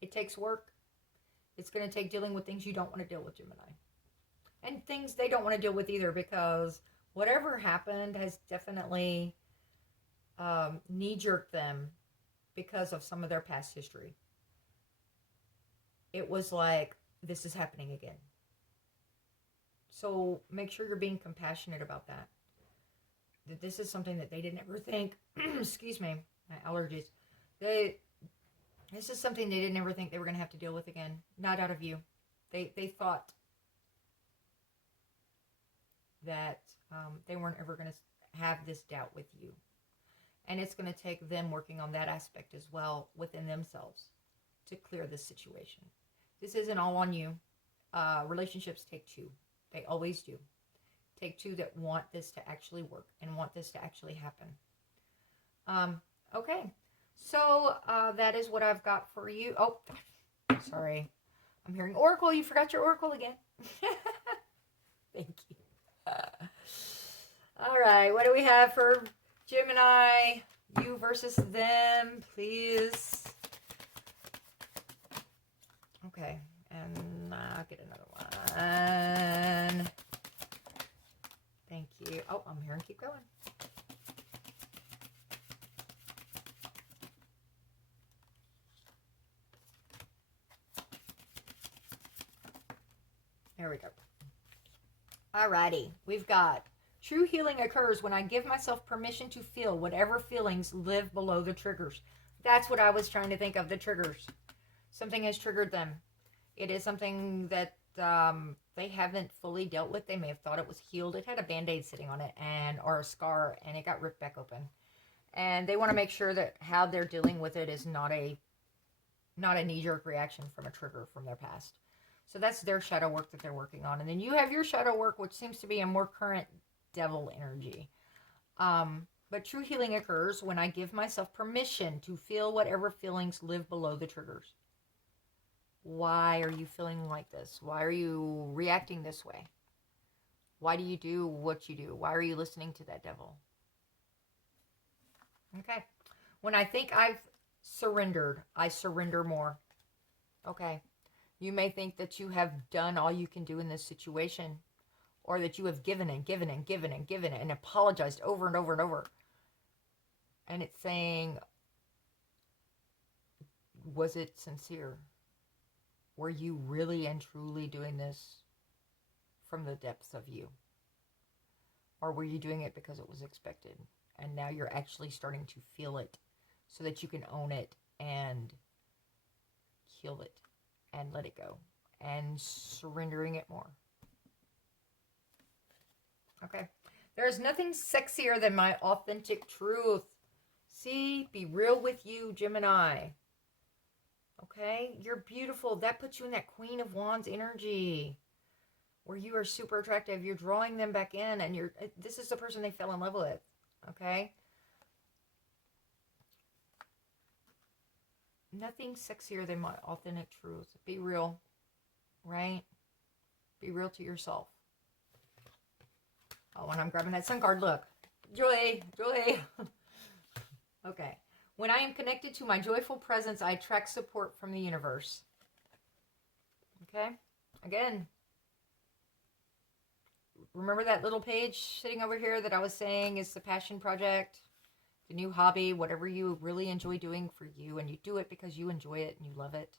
It takes work. It's going to take dealing with things you don't want to deal with, Gemini. And things they don't want to deal with either, because whatever happened has definitely knee-jerked them because of some of their past history. It was like, this is happening again. So make sure you're being compassionate about that. That this is something that they didn't ever think, excuse me, my allergies. This is something they didn't ever think they were going to have to deal with again. Not out of you. They thought that they weren't ever going to have this doubt with you. And it's going to take them working on that aspect as well within themselves to clear this situation. This isn't all on you. Relationships take two. They always do. Take two that want this to actually work and want this to actually happen. Okay. So that is what I've got for you. Oh, sorry. I'm hearing Oracle. You forgot your Oracle again. Thank you. All right. What do we have for Gemini? You versus them, please. Okay. And I'll get another one. Thank you. Oh, I'm here and keep going. There we go. Alrighty. We've got true healing occurs when I give myself permission to feel whatever feelings live below the triggers. That's what I was trying to think of, the triggers. Something has triggered them. It is something that they haven't fully dealt with. They may have thought it was healed. It had a band-aid sitting on it or a scar, and it got ripped back open. And they want to make sure that how they're dealing with it is not a knee-jerk reaction from a trigger from their past. So that's their shadow work that they're working on. And then you have your shadow work, which seems to be a more current devil energy. But true healing occurs when I give myself permission to feel whatever feelings live below the triggers. Why are you feeling like this? Why are you reacting this way? Why do you do what you do? Why are you listening to that devil? Okay. When I think I've surrendered, I surrender more. Okay. You may think that you have done all you can do in this situation, or that you have given and given and given and given and apologized over and over and over. And it's saying, was it sincere? Were you really and truly doing this from the depths of you? Or were you doing it because it was expected? And now you're actually starting to feel it so that you can own it and heal it and let it go and surrendering it more. Okay. There is nothing sexier than my authentic truth. See, be real with you, Gemini. Okay? You're beautiful. That puts you in that Queen of Wands energy where you are super attractive. You're drawing them back in, and this is the person they fell in love with. Okay? Nothing sexier than my authentic truth. Be real, right? Be real to yourself. Oh, and I'm grabbing that sun card. Look. Joy, joy. Okay. When I am connected to my joyful presence, I attract support from the universe. Okay? Again, remember that little page sitting over here that I was saying is the passion project, the new hobby, whatever you really enjoy doing for you, and you do it because you enjoy it and you love it.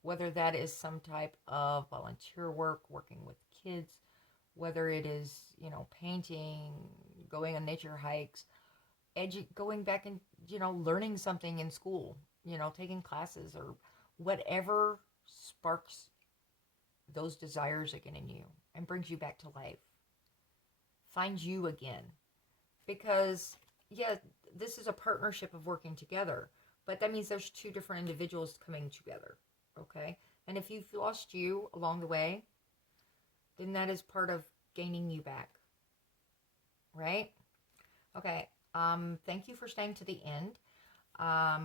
Whether that is some type of volunteer work, working with kids, whether it is, painting, going on nature hikes, going back and, learning something in school, taking classes, or whatever sparks those desires again in you and brings you back to life. Find you again. Because, yeah, this is a partnership of working together, but that means there's two different individuals coming together, okay? And if you've lost you along the way, then that is part of gaining you back, right? Okay, thank you for staying to the end. I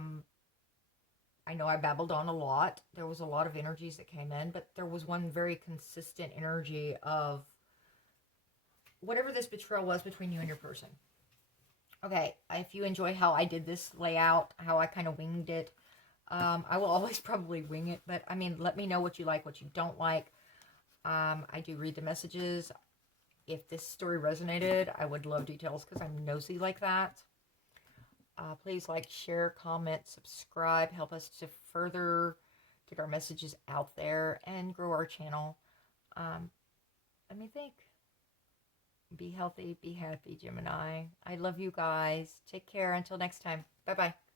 know I babbled on a lot. There was a lot of energies that came in, but there was one very consistent energy of whatever this betrayal was between you and your person. Okay, if you enjoy how I did this layout, how I kind of winged it, I will always probably wing it, but let me know what you like, what you don't like. I do read the messages. If this story resonated, I would love details because I'm nosy like that. Please like, share, comment, subscribe. Help us to further get our messages out there and grow our channel. Let me think. Be healthy, be happy, Gemini. I love you guys. Take care. Until next time. Bye-bye.